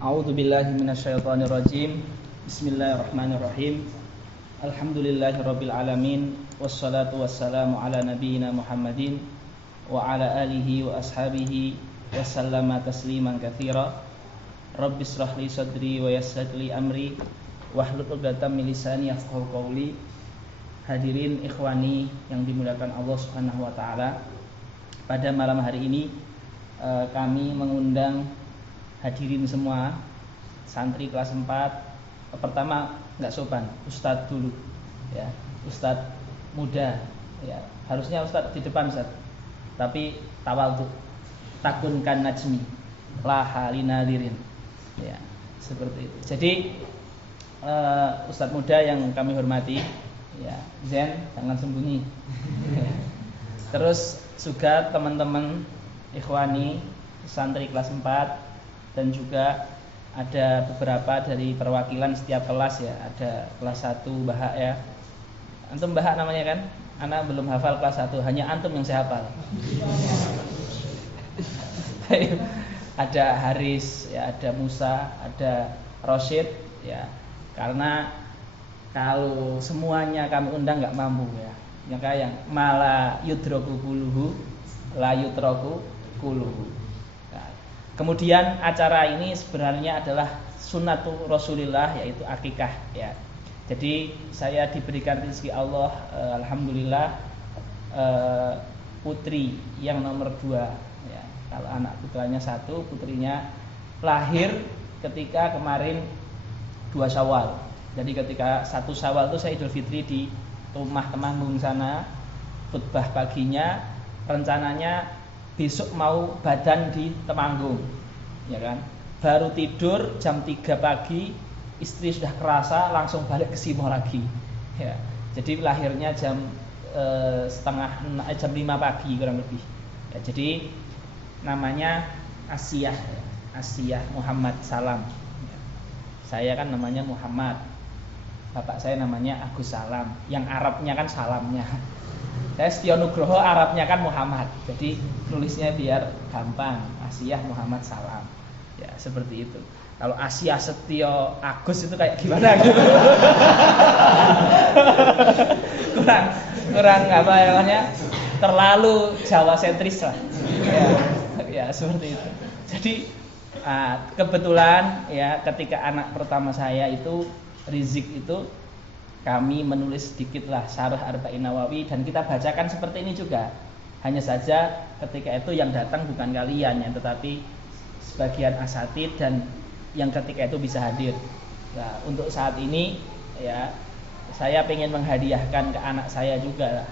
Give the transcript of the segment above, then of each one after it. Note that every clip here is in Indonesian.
A'udzu billahi minasyaitonir rajim. Bismillahirrahmanirrahim. Alhamdulillahirabbil alamin wassalatu wassalamu ala nabiyyina Muhammadin wa ala alihi wa ashabihi wa sallama tasliman katsira. Rabbis shrah li sadri wa yassir li amri wahlul 'uqdatam min lisani yafqahu qawli. Hadirin ikhwani yang dimuliakan Allah Subhanahu wa taala. Pada malam hari ini kami mengundang hadirin semua santri kelas 4. Pertama enggak sopan, Ustadz dulu ya. Ustadz muda ya. Harusnya Ustadz di depan Ustadz. Tapi tawadhu. Takun kan najmi la halinadirin. Ya, seperti itu. Jadi Ustadz muda yang kami hormati ya, Zen jangan sembunyi. Terus juga teman-teman ikhwani santri kelas 4 dan juga ada beberapa dari perwakilan setiap kelas ya. Ada kelas 1 Bahak ya. Antum Bahak namanya kan? Anak belum hafal kelas 1, hanya antum yang saya hafal. Ada Haris ya, ada Musa, ada Rosyid ya. Karena kalau semuanya kami undang enggak mampu ya. Maka yang mala yudroku kuluhu la yudroku kuluhu. Kemudian acara ini sebenarnya adalah sunnatu Rasulillah, yaitu akikah ya. Jadi saya diberikan rezeki Allah, alhamdulillah, putri yang nomor 2 ya. Kalau anak putranya 1, putrinya lahir ketika kemarin 2 Syawal. Jadi ketika 1 Syawal itu saya Idul Fitri di rumah Temanggung sana, khutbah paginya, rencananya besok mau badan di Temanggung, ya kan? Baru tidur jam 3 pagi, istri sudah kerasa, langsung balik ke Simo lagi, ya. Jadi lahirnya jam jam 5 pagi kurang lebih. Ya, jadi namanya Asiyah, Asiyah Muhammad Salam. Ya. Saya kan namanya Muhammad, bapak saya namanya Agus Salam, yang Arabnya kan salamnya. Saya Setio Nugroho, Arabnya kan Muhammad. Jadi nulisnya biar gampang, Asiyah Muhammad Salam. Ya, seperti itu. Kalau Asiyah Setio Agus itu kayak gimana gitu. kurang apa namanya? Terlalu Jawa sentris lah. Ya, seperti itu. Jadi kebetulan ya ketika anak pertama saya itu Rizik itu kami menulis sedikitlah Syarah Arba'in Nawawi dan kita bacakan seperti ini juga. Hanya saja ketika itu yang datang bukan kalian ya, tetapi sebagian asatid dan yang ketika itu bisa hadir. Nah, untuk saat ini ya saya pengen menghadiahkan ke anak saya juga lah.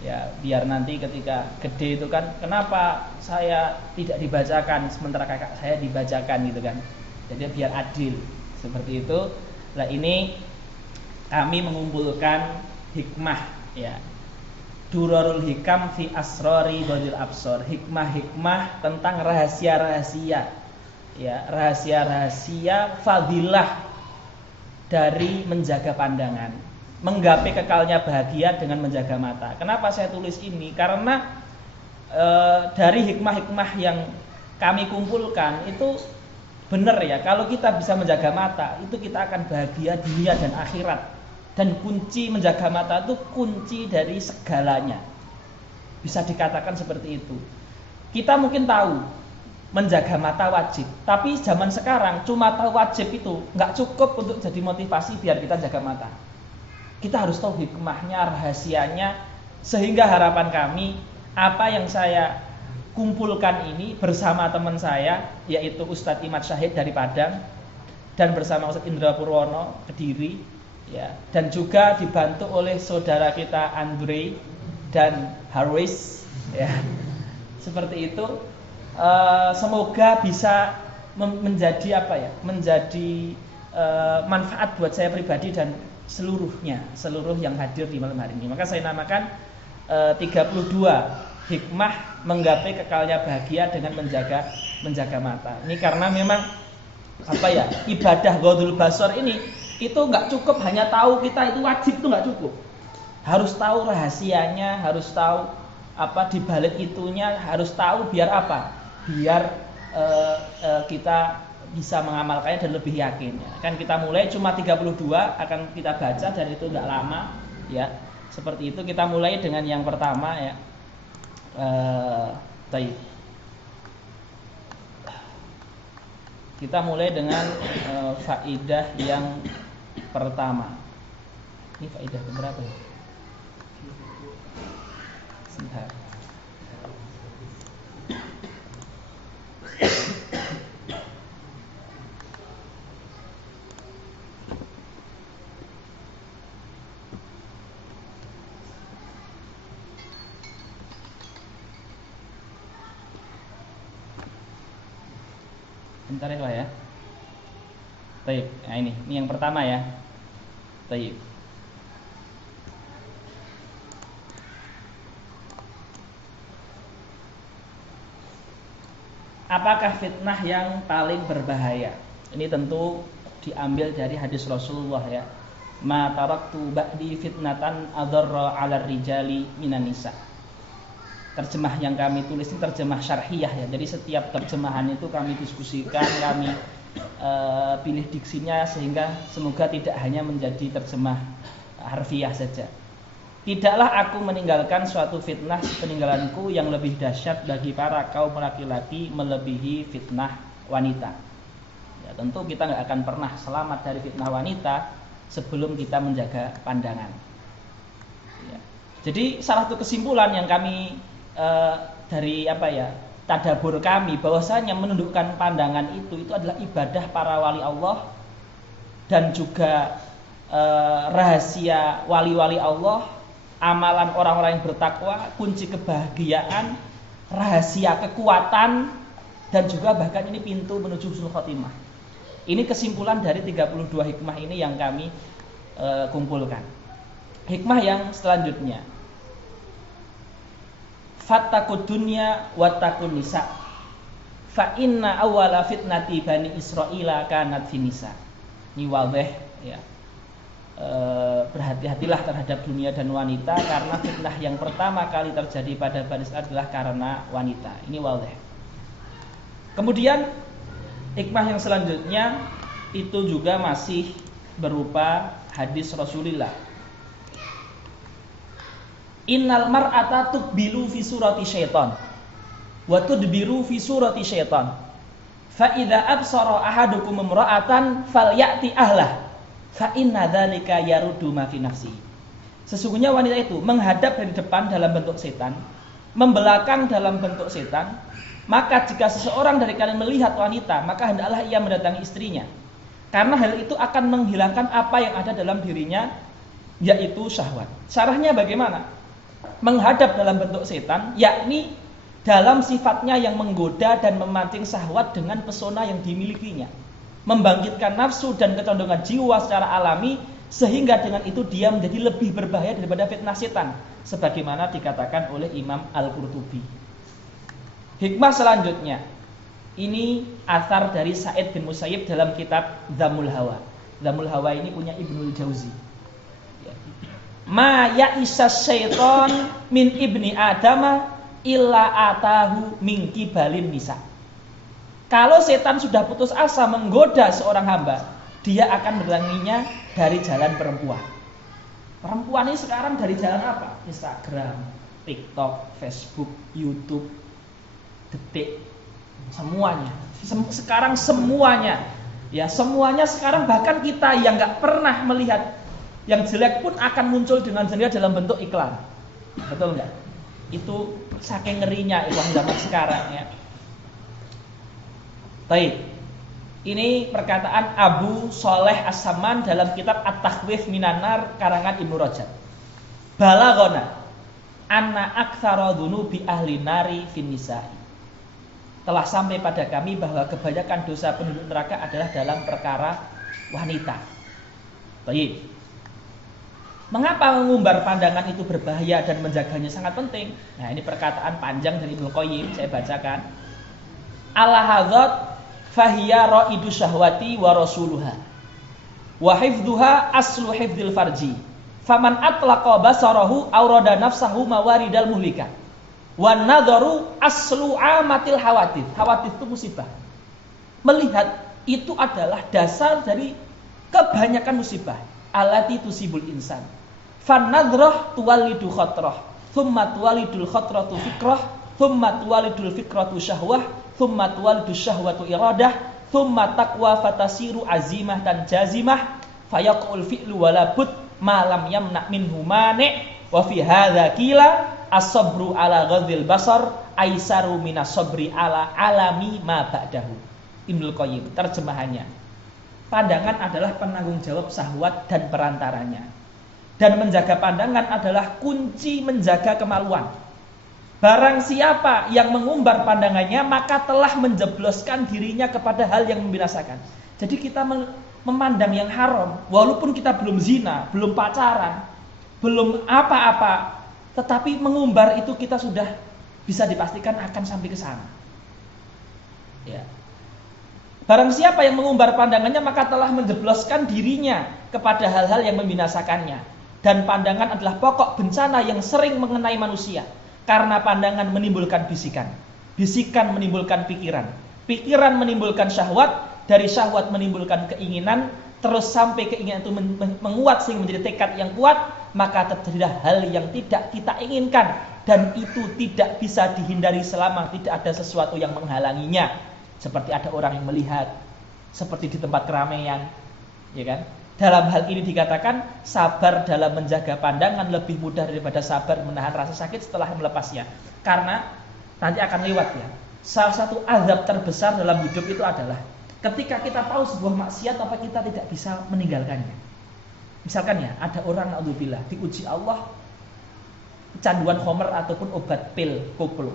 Ya, biar nanti ketika gede itu kan kenapa saya tidak dibacakan sementara kakak saya dibacakan gitu kan. Jadi biar adil. Seperti itu. Nah, ini kami mengumpulkan hikmah ya. Durarul hikam fi asrori badil absor. Hikmah-hikmah tentang rahasia-rahasia ya, rahasia-rahasia fadilah dari menjaga pandangan, menggapai kekalnya bahagia dengan menjaga mata. Kenapa saya tulis ini? Karena dari hikmah-hikmah yang kami kumpulkan itu benar ya, kalau kita bisa menjaga mata itu kita akan bahagia dunia dan akhirat. Dan kunci menjaga mata itu kunci dari segalanya. Bisa dikatakan seperti itu. Kita mungkin tahu menjaga mata wajib, tapi zaman sekarang cuma tahu wajib itu nggak cukup untuk jadi motivasi biar kita jaga mata. Kita harus tahu hikmahnya, rahasianya, sehingga harapan kami apa yang saya kumpulkan ini bersama teman saya yaitu Ustadz Imad Syahid dari Padang dan bersama Ustadz Indra Purwono Kediri. Ya, dan juga dibantu oleh saudara kita Andre dan Haris ya. Seperti itu semoga bisa menjadi apa ya? Menjadi manfaat buat saya pribadi dan seluruh yang hadir di malam hari ini. Maka saya namakan 32 hikmah menggapai kekalnya bahagia dengan menjaga mata. Ini karena memang apa ya? Ibadah ghadul basar ini itu nggak cukup hanya tahu kita itu wajib, itu nggak cukup. Harus tahu rahasianya, harus tahu apa di balik itunya, harus tahu biar apa? Biar kita bisa mengamalkannya dan lebih yakin. Kan kita mulai cuma 32 akan kita baca dan itu enggak lama ya. Seperti itu kita mulai dengan yang pertama ya. Baik. Kita mulai dengan faidah yang pertama. Ini faidah keberapa ya? Sebentar. Bentar ya Pak ya. Baik, nah ini yang pertama ya. Baik. Apakah fitnah yang paling berbahaya? Ini tentu diambil dari hadis Rasulullah ya. Ma taraktu ba'di fitnatan adarra 'alar rijali minan nisa. Terjemah yang kami tulis ini terjemah syarhiyah ya. Jadi setiap terjemahan itu kami diskusikan, kami pilih diksinya sehingga semoga tidak hanya menjadi terjemah harfiah saja. Tidaklah aku meninggalkan suatu fitnah peninggalanku yang lebih dahsyat bagi para kaum laki-laki melebihi fitnah wanita. Ya, tentu kita nggak akan pernah selamat dari fitnah wanita sebelum kita menjaga pandangan. Ya. Jadi salah satu kesimpulan yang kami dari tadabbur kami bahwasanya menundukkan pandangan itu adalah ibadah para wali Allah dan juga rahasia wali-wali Allah, amalan orang-orang yang bertakwa, kunci kebahagiaan, rahasia kekuatan dan juga bahkan ini pintu menuju husnul khotimah. Ini kesimpulan dari 32 hikmah ini yang kami kumpulkan. Hikmah yang selanjutnya, fattaqud dunya wattaqun nisa fa inna awwala fitnati bani Israila kanat fi nisa. Ini wadih ya. Berhati-hatilah terhadap dunia dan wanita karena fitnah yang pertama kali terjadi pada Bani Israil adalah karena wanita. Ini wadih. Kemudian hikmah yang selanjutnya itu juga masih berupa hadis Rasulullah. Innal mar'ata tuqbilu fi surati syaitan wa tudbiru fi surati syaitan. Fa idza absara ahadukum imra'atan falyati ahlah fa inna dzalika yaruddu ma fi nafsi. Sesungguhnya wanita itu menghadap dari depan dalam bentuk setan, membelakang dalam bentuk setan. Maka jika seseorang dari kalian melihat wanita, maka hendaklah ia mendatangi istrinya. Karena hal itu akan menghilangkan apa yang ada dalam dirinya, yaitu syahwat. Syarahnya bagaimana? Menghadap dalam bentuk setan, yakni dalam sifatnya yang menggoda dan memancing syahwat dengan pesona yang dimilikinya, membangkitkan nafsu dan kecondongan jiwa secara alami, sehingga dengan itu dia menjadi lebih berbahaya daripada fitnah setan, sebagaimana dikatakan oleh Imam Al-Qurtubi. Hikmah selanjutnya, ini athar dari Sa'id bin Musayyib dalam kitab Dhammul Hawa. Dhammul Hawa ini punya Ibnul Jauzi. Ma ya'isa syaiton min ibni adama illa atahu min kibalin nisa. Kalau setan sudah putus asa menggoda seorang hamba, dia akan mendatanginya dari jalan perempuan. Perempuan ini sekarang dari jalan apa? Instagram, TikTok, Facebook, YouTube, Detik, semuanya. Sekarang semuanya. Ya, semuanya sekarang bahkan kita yang nggak pernah melihat yang jelek pun akan muncul dengan sendirinya dalam bentuk iklan. Betul nggak? Itu saking ngerinya iklan zaman sekarang ya. Baik. Ini perkataan Abu Sholeh As-Saman dalam kitab At-Takhwif Minan Nar karangan Ibnu Rajab. Balaghana anna aktsara dzunubi ahli nari fin nisa'i. Telah sampai pada kami bahwa kebanyakan dosa penduduk neraka adalah dalam perkara wanita. Baik. Mengapa mengumbar pandangan itu berbahaya dan menjaganya sangat penting? Nah, ini perkataan panjang dari Ibnu Qayyim, saya bacakan. Al-hadzat fahiya ra'idu syahwati wa rasuluha. Wa hifdzuha aslu hifdzil farji. Faman atlaqa basarahu aurada nafsahu mawaridal muhlika. Wan nadharu aslu amatil hawadits. Hawadits itu musibah. Melihat itu adalah dasar dari kebanyakan musibah. Allati tusibul insan. Fan nadrah tuwalidu khatrah, thumma tuwalidul khatratu fikrah, thumma tuwalidul fikratu syahwah, thumma tuwalidu syahwatu iradah, thumma taqwa fatasiru azimah dan jazimah, fayaqul fi'lu walabud malam yamna minhu mani', wa fi hadza qila as-sabru ala ghadhil basar aisaru minas sabri ala alami ma ba'dahu. Ibnul Qayyim terjemahannya, pandangan adalah penanggung jawab syahwat dan perantaranya, dan menjaga pandangan adalah kunci menjaga kemaluan. Barang siapa yang mengumbar pandangannya maka telah menjebloskan dirinya kepada hal yang membinasakan. Jadi kita memandang yang haram, walaupun kita belum zina, belum pacaran, belum apa-apa, tetapi mengumbar itu kita sudah bisa dipastikan akan sampai ke sana. Ya. Barang siapa yang mengumbar pandangannya maka telah menjebloskan dirinya kepada hal-hal yang membinasakannya. Dan pandangan adalah pokok bencana yang sering mengenai manusia. Karena pandangan menimbulkan bisikan, bisikan menimbulkan pikiran, pikiran menimbulkan syahwat, dari syahwat menimbulkan keinginan, terus sampai keinginan itu menguat sehingga menjadi tekad yang kuat, maka terjadilah hal yang tidak kita inginkan, dan itu tidak bisa dihindari selama tidak ada sesuatu yang menghalanginya, seperti ada orang yang melihat, seperti di tempat keramaian, ya kan? Dalam hal ini dikatakan sabar dalam menjaga pandangan lebih mudah daripada sabar menahan rasa sakit setelah melepasnya. Karena nanti akan lewat ya. Salah satu azab terbesar dalam hidup itu adalah ketika kita tahu sebuah maksiat tapi kita tidak bisa meninggalkannya. Misalkan ya, ada orang naudzubillah diuji Allah kecanduan khamr ataupun obat pil koplo.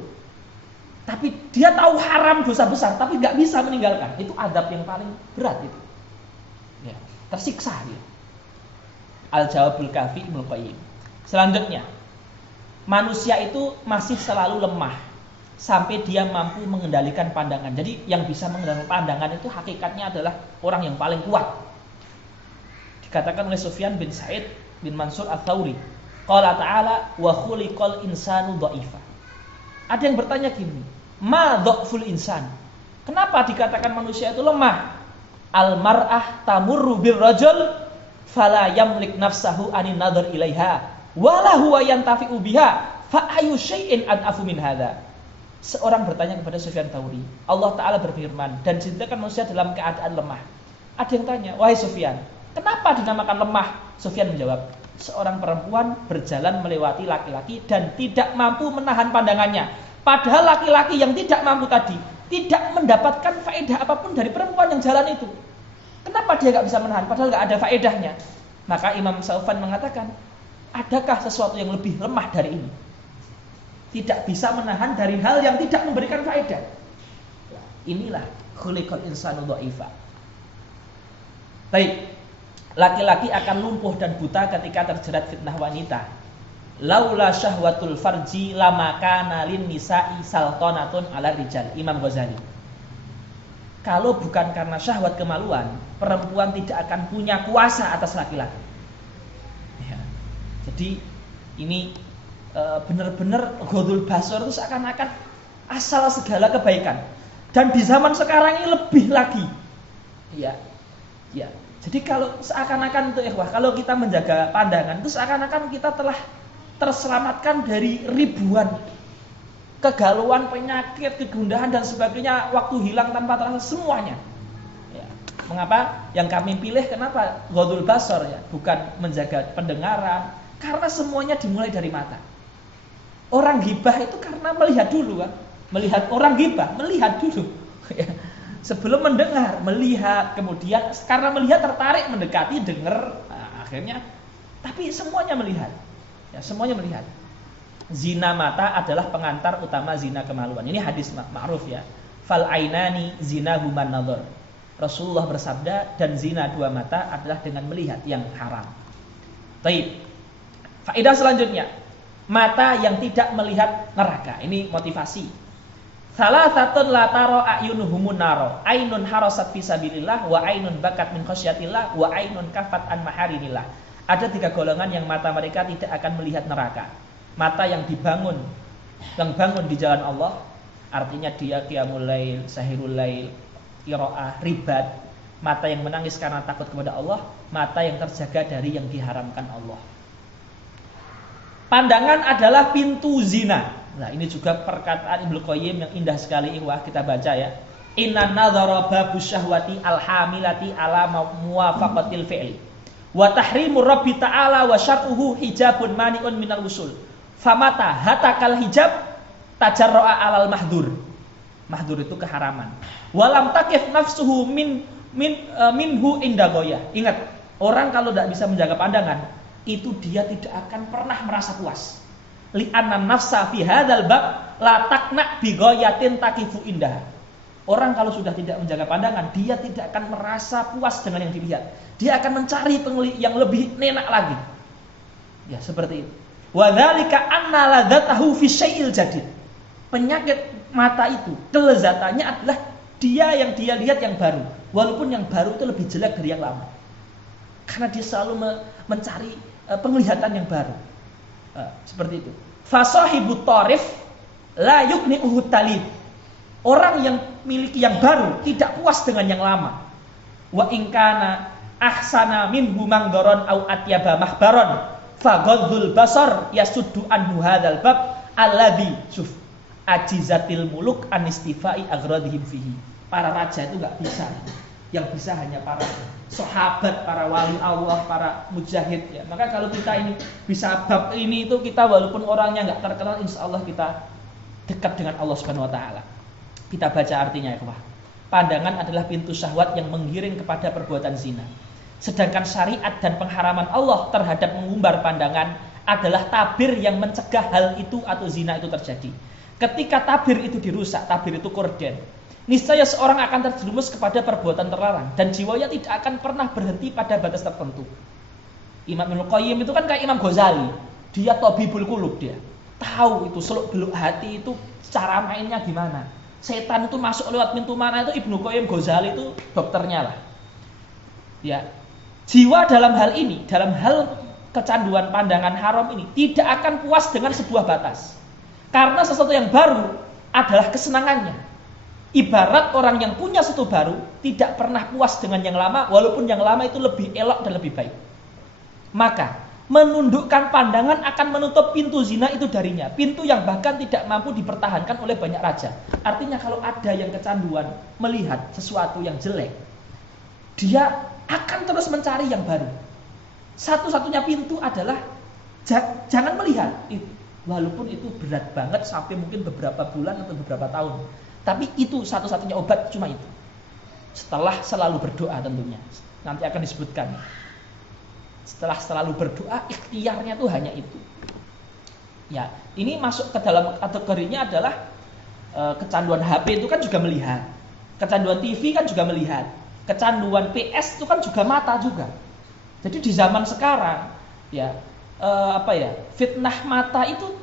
Tapi dia tahu haram, dosa besar, tapi nggak bisa meninggalkan. Itu azab yang paling berat itu. Ya, tersiksa dia. Al-Jawabul Kafi Ibnul Qayyim. Selanjutnya, manusia itu masih selalu lemah sampai dia mampu mengendalikan pandangan. Jadi yang bisa mengendalikan pandangan itu hakikatnya adalah orang yang paling kuat. Dikatakan oleh Sufyan bin Sa'id bin Mansur Ats-Tsauri, qala ta'ala wa khuliqal insanu dha'ifa. Ada yang bertanya gini, ma dha'ful insan? Kenapa dikatakan manusia itu lemah? Al-mar'ah tamurru birrajul fala yamlik nafsahu anin nadhar ilaiha wala huwa yantafi'u biha fa ayu syai'in ad'afu min hadza. Seorang bertanya kepada Sufyan Tsauri, Allah Ta'ala berfirman, dan ciptakan manusia dalam keadaan lemah. Ada yang tanya, wahai Sufyan, kenapa dinamakan lemah? Sufyan menjawab, seorang perempuan berjalan melewati laki-laki dan tidak mampu menahan pandangannya. Padahal laki-laki yang tidak mampu tadi tidak mendapatkan faedah apapun dari perempuan yang jalan itu. Kenapa dia gak bisa menahan? Padahal gak ada faedahnya. Maka Imam Saufan mengatakan, adakah sesuatu yang lebih lemah dari ini? Tidak bisa menahan dari hal yang tidak memberikan faedah. Inilah khuliqal insanu dha'ifa. Baik, laki-laki akan lumpuh dan buta ketika terjerat fitnah wanita. Laula syahwatul farji lama kana lin nisa'i saltanatun ala rijal. Imam Ghazali. Kalau bukan karena syahwat kemaluan, perempuan tidak akan punya kuasa atas laki-laki. Ya. Jadi ini benar-benar ghadul basar itu seakan-akan asal segala kebaikan. Dan di zaman sekarang ini lebih lagi. Ya. Ya. Jadi kalau seakan-akan itu kalau kita menjaga pandangan itu seakan-akan kita telah terselamatkan dari ribuan kegalauan, penyakit, kegundahan dan sebagainya, waktu hilang tanpa terasa semuanya. Ya. Mengapa yang kami pilih? Kenapa ghadul basar ya, bukan menjaga pendengaran? Karena semuanya dimulai dari mata. Orang ghibah itu karena melihat dulu kan, melihat orang ghibah, melihat dulu. Ya. Sebelum mendengar, melihat, kemudian karena melihat tertarik mendekati, dengar, nah, akhirnya, tapi semuanya melihat. Ya, semuanya melihat. Zina mata adalah pengantar utama zina kemaluan. Ini hadis ma'ruf ya. Fal ainani zina human nadhar. Rasulullah bersabda, dan zina dua mata adalah dengan melihat yang haram. Baik. Faedah selanjutnya, mata yang tidak melihat neraka. Ini motivasi. Salasatun la taro ayunuhumun naro. Ainun harasat fi sabilillah wa ainun bakat min khasyatillah wa ainun kafat an maharinillah. Ada 3 golongan yang mata mereka tidak akan melihat neraka. Mata yang bangun di jalan Allah, artinya dia qiyamul lail, sahirul lail, qiraah, ribat, mata yang menangis karena takut kepada Allah, mata yang terjaga dari yang diharamkan Allah. Pandangan adalah pintu zina. Nah, ini juga perkataan Ibnu Qayyim yang indah sekali, ikhwah, kita baca ya. Inna nadhara babus syahwati alhamilati ala muwafaqatil fi'li. Wa tahrimur rabbi ta'ala wa syar'uhu hijabun mani'un minal wusul. Famata hatakal hijab tajarra'a alal mahdur. Mahdur itu keharaman. Walam takif nafsuhu minhu inda goyah. Ingat, orang kalau tidak bisa menjaga pandangan, itu dia tidak akan pernah merasa puas. Li'anna nafsa fi hadzal bab la taqna bi ghayatin taqifu indah. Orang kalau sudah tidak menjaga pandangan, dia tidak akan merasa puas dengan yang dilihat. Dia akan mencari yang lebih enak lagi. Ya, seperti itu. Wa dzalika anna ladzatahu fi syai'il jadid. Penyakit mata itu, kelezatannya adalah dia lihat yang baru, walaupun yang baru itu lebih jelek dari yang lama. Karena dia selalu mencari penglihatan yang baru. Seperti itu. Fasahibut tarif la yuqni'uhu talib. Orang yang miliki yang baru tidak puas dengan yang lama. Wa in kana ahsana minhu mangdaron au atyaba mahbaron faghadhul basar yasuddu anhu hadzal bab alladhi syuf ajizatil muluk anistifai agradihim fihi. Para raja itu enggak bisa. Yang bisa hanya para sahabat, para wali Allah, para mujahid ya. Maka kalau kita ini bisa bab ini itu, kita walaupun orangnya enggak terkenal, insyaallah kita dekat dengan Allah Subhanahu wa taala. Kita baca artinya ya, Pak. Pandangan adalah pintu syahwat yang menggiring kepada perbuatan zina. Sedangkan syariat dan pengharaman Allah terhadap mengumbar pandangan adalah tabir yang mencegah hal itu atau zina itu terjadi. Ketika tabir itu dirusak, tabir itu korden, niscaya seorang akan terjerumus kepada perbuatan terlarang dan jiwanya tidak akan pernah berhenti pada batas tertentu. Imam Ibnu Qayyim itu kan kayak Imam Ghazali, dia tabibul qulub, dia tahu itu seluk-beluk hati itu cara mainnya gimana. Setan itu masuk lewat pintu mana, itu Ibnu Qayyim Ghazali itu dokternya lah. Ya, jiwa dalam hal ini, dalam hal kecanduan pandangan haram ini tidak akan puas dengan sebuah batas. Karena sesuatu yang baru adalah kesenangannya. Ibarat orang yang punya sesuatu baru tidak pernah puas dengan yang lama, walaupun yang lama itu lebih elok dan lebih baik. Maka menundukkan pandangan akan menutup pintu zina itu darinya, pintu yang bahkan tidak mampu dipertahankan oleh banyak raja. Artinya kalau ada yang kecanduan melihat sesuatu yang jelek, dia akan terus mencari yang baru. Satu-satunya pintu adalah jangan melihat itu, walaupun itu berat banget sampai mungkin beberapa bulan atau beberapa tahun. Tapi itu satu-satunya obat, cuma itu. Setelah selalu berdoa tentunya, nanti akan disebutkan. Setelah selalu berdoa, ikhtiarnya tuh hanya itu. Ya, ini masuk ke dalam kategorinya adalah kecanduan HP itu kan juga melihat, kecanduan TV kan juga melihat, kecanduan PS itu kan juga mata juga. Jadi di zaman sekarang, ya fitnah mata itu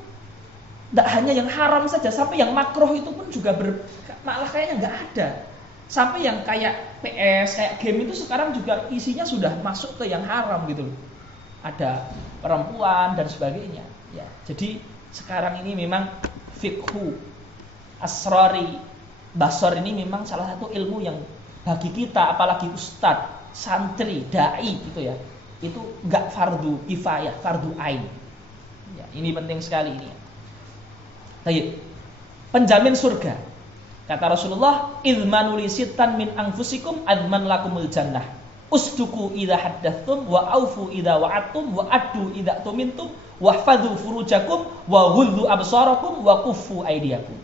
tidak hanya yang haram saja, sampai yang makruh itu pun juga malah kayaknya nggak ada. Sampai yang kayak PS, kayak game itu sekarang juga isinya sudah masuk ke yang haram gitu loh. Ada perempuan dan sebagainya. Ya, jadi sekarang ini memang fiqhu asrari basor ini memang salah satu ilmu yang bagi kita, apalagi ustadz, santri, dai gitu ya, itu nggak fardu kifayah, fardu ain. Ya, ini penting sekali ini. Baik, penjamin surga. Kata Rasulullah, "Idmanu li sittan min anfusikum adman lakumul jannah. Usduku idza haddatstum wa aufu idza wa'adtum wa addu idza tumintum wahfadzu furujakum wa ghuddu absarakum wa kuffu aydiyakum."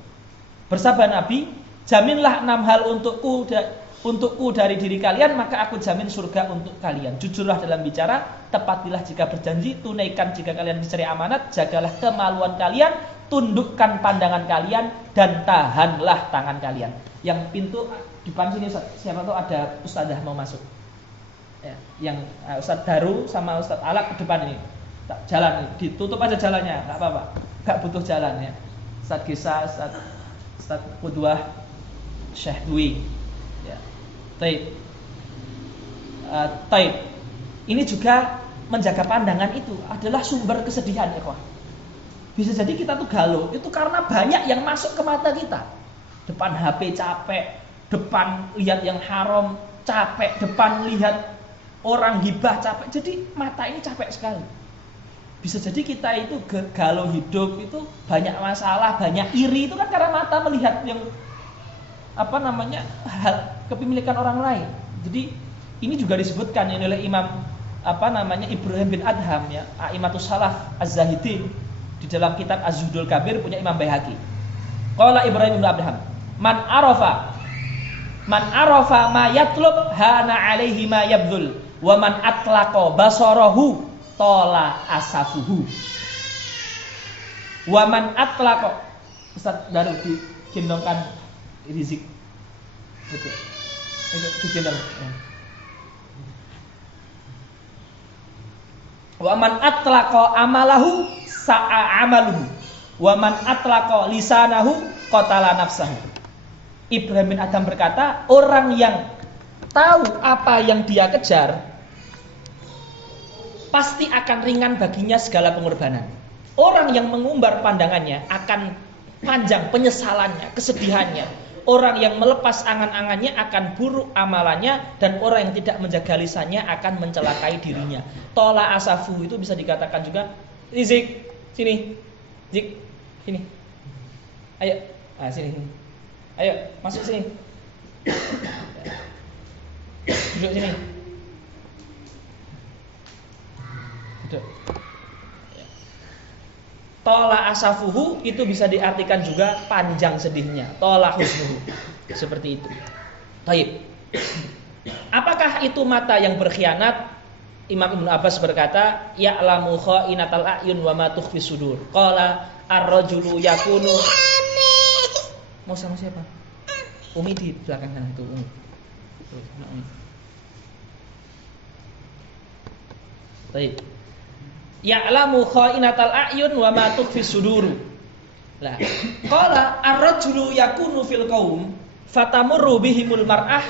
Bersabda Nabi, "Jaminlah 6 hal untukku dari diri kalian, maka aku jamin surga untuk kalian. Jujurlah dalam bicara, tepatilah jika berjanji, tunaikan jika kalian dicari amanat, jagalah kemaluan kalian, tundukkan pandangan kalian, dan tahanlah tangan kalian." Yang pintu depan sini, siapa tahu ada ustadzah mau masuk. Ya, yang Ustadz Daru sama Ustadz Alak ke depan ini. Jalan, ditutup aja jalannya, nggak apa-apa, nggak butuh jalan ya. Ustadz Gisa, Ustadz Qudwah, Syekh Dwi. Ya. Taib. Ini juga menjaga pandangan itu adalah sumber kesedihan, ya kawan. Bisa jadi kita tuh galau itu karena banyak yang masuk ke mata kita. Depan HP capek, depan lihat yang haram capek, depan lihat orang gibah capek. Jadi mata ini capek sekali. Bisa jadi kita itu galau hidup itu banyak masalah, banyak iri itu kan karena mata melihat yang hal kepemilikan orang lain. Jadi ini juga disebutkan oleh Imam Ibrahim bin Adham ya, A'immatus Salaf Az-Zahidin di dalam kitab Az-Zuhdul Kabir punya Imam Baihaqi. Qala Ibrahim bin Adham, man arafa ma yatlub hana alaihi ma yabdul wa man atlaqa basarahu tola asafuhu wa man atlaqa. Ustaz Daru digendongkan Rizik itu digendong ya. Wa man atlaqa amalahu sa'a amaluhu wa man atlaqa lisanahu qatala nafsahu. Ibrahim bin Adham berkata, orang yang tahu apa yang dia kejar pasti akan ringan baginya segala pengorbanan. Orang yang mengumbar pandangannya akan panjang penyesalannya, kesedihannya. Orang yang melepas angan-angannya akan buruk amalannya, dan orang yang tidak menjaga lisannya akan mencelakai dirinya. Tola asafu itu bisa dikatakan juga, Zik, sini. Zik, sini. Ayo, sini. Ayo, masuk sini. Duduk sini. Duduk. Tola asafuhu itu bisa diartikan juga panjang sedihnya. Tola husnuhu. Seperti itu. Baik. Apakah itu mata yang berkhianat? Imam Ibnu Abbas berkata, ya'lamu kha'inatal a'yun wa ma tukhfis sudur. Qala ar-rajulu yakunu. Mau sama siapa? Umi di belakang sana itu, Umi. Baik. Ya'lamu kha'inatal a'yun wa ma tukhfis sudur. Lah, qala ar-rajulu yakunu fil qaum fatamurru bihimul mar'ah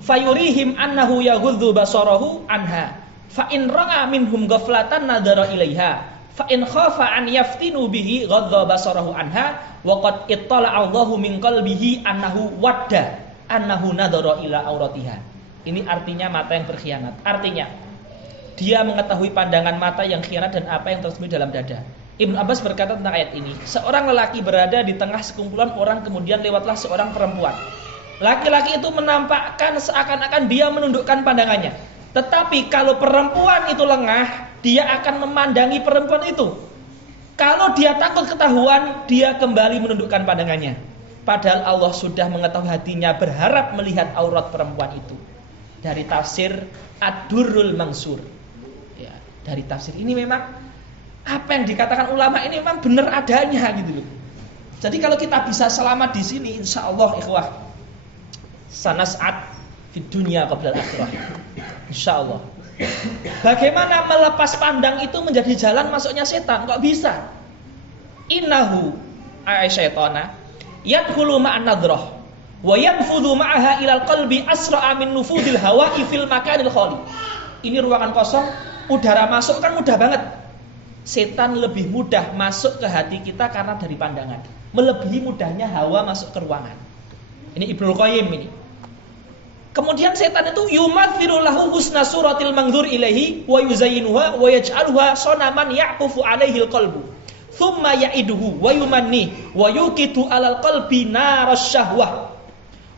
fayurihim annahu yaghuddu basarahu anha fa in ra'a minhum ghaflatan nadara ilaiha fa in khafa an yaftinu bihi ghadda basarahu anha wa qad ittala'a Allahu min qalbihi annahu wadda annahu nadara ila auratiha. Ini artinya mata yang berkhianat. Artinya dia mengetahui pandangan mata yang khianat dan apa yang tersembunyi dalam dada. Ibnu Abbas berkata tentang ayat ini, seorang lelaki berada di tengah sekumpulan orang, kemudian lewatlah seorang perempuan. Laki-laki itu menampakkan seakan-akan dia menundukkan pandangannya. Tetapi kalau perempuan itu lengah, dia akan memandangi perempuan itu. Kalau dia takut ketahuan, dia kembali menundukkan pandangannya. Padahal Allah sudah mengetahui hatinya berharap melihat aurat perempuan itu. Dari tafsir Ad-Durrul Mansur. Ya, dari tafsir ini memang apa yang dikatakan ulama ini memang benar adanya gitu loh. Jadi kalau kita bisa selamat di sini, insya Allah ikhwah, sanas'ad fid dunya qabla al-akhirah. Insya Allah. Bagaimana melepas pandang itu menjadi jalan masuknya setan? Kok bisa? Innahu syaitana yadkhulu ma'an nadrah wa yanfudhu ma'aha ilal qalbi asra'a min nufudil hawa'i fil makanil khali. Ini ruangan kosong, udara masuk kan mudah banget. Setan lebih mudah masuk ke hati kita karena dari pandangan. Melebihi mudahnya hawa masuk ke ruangan. Ini Ibnu Qayyim ini. Kemudian setan itu yumathiru lahu husna suratil mangdur ilaihi wa yuzayyinuha wa yaj'aluha sonaman ya'qufu alaihi alqalbu. Thumma ya'iduhu wa yumanni wa yuqitu alal qalbi naras syahwah.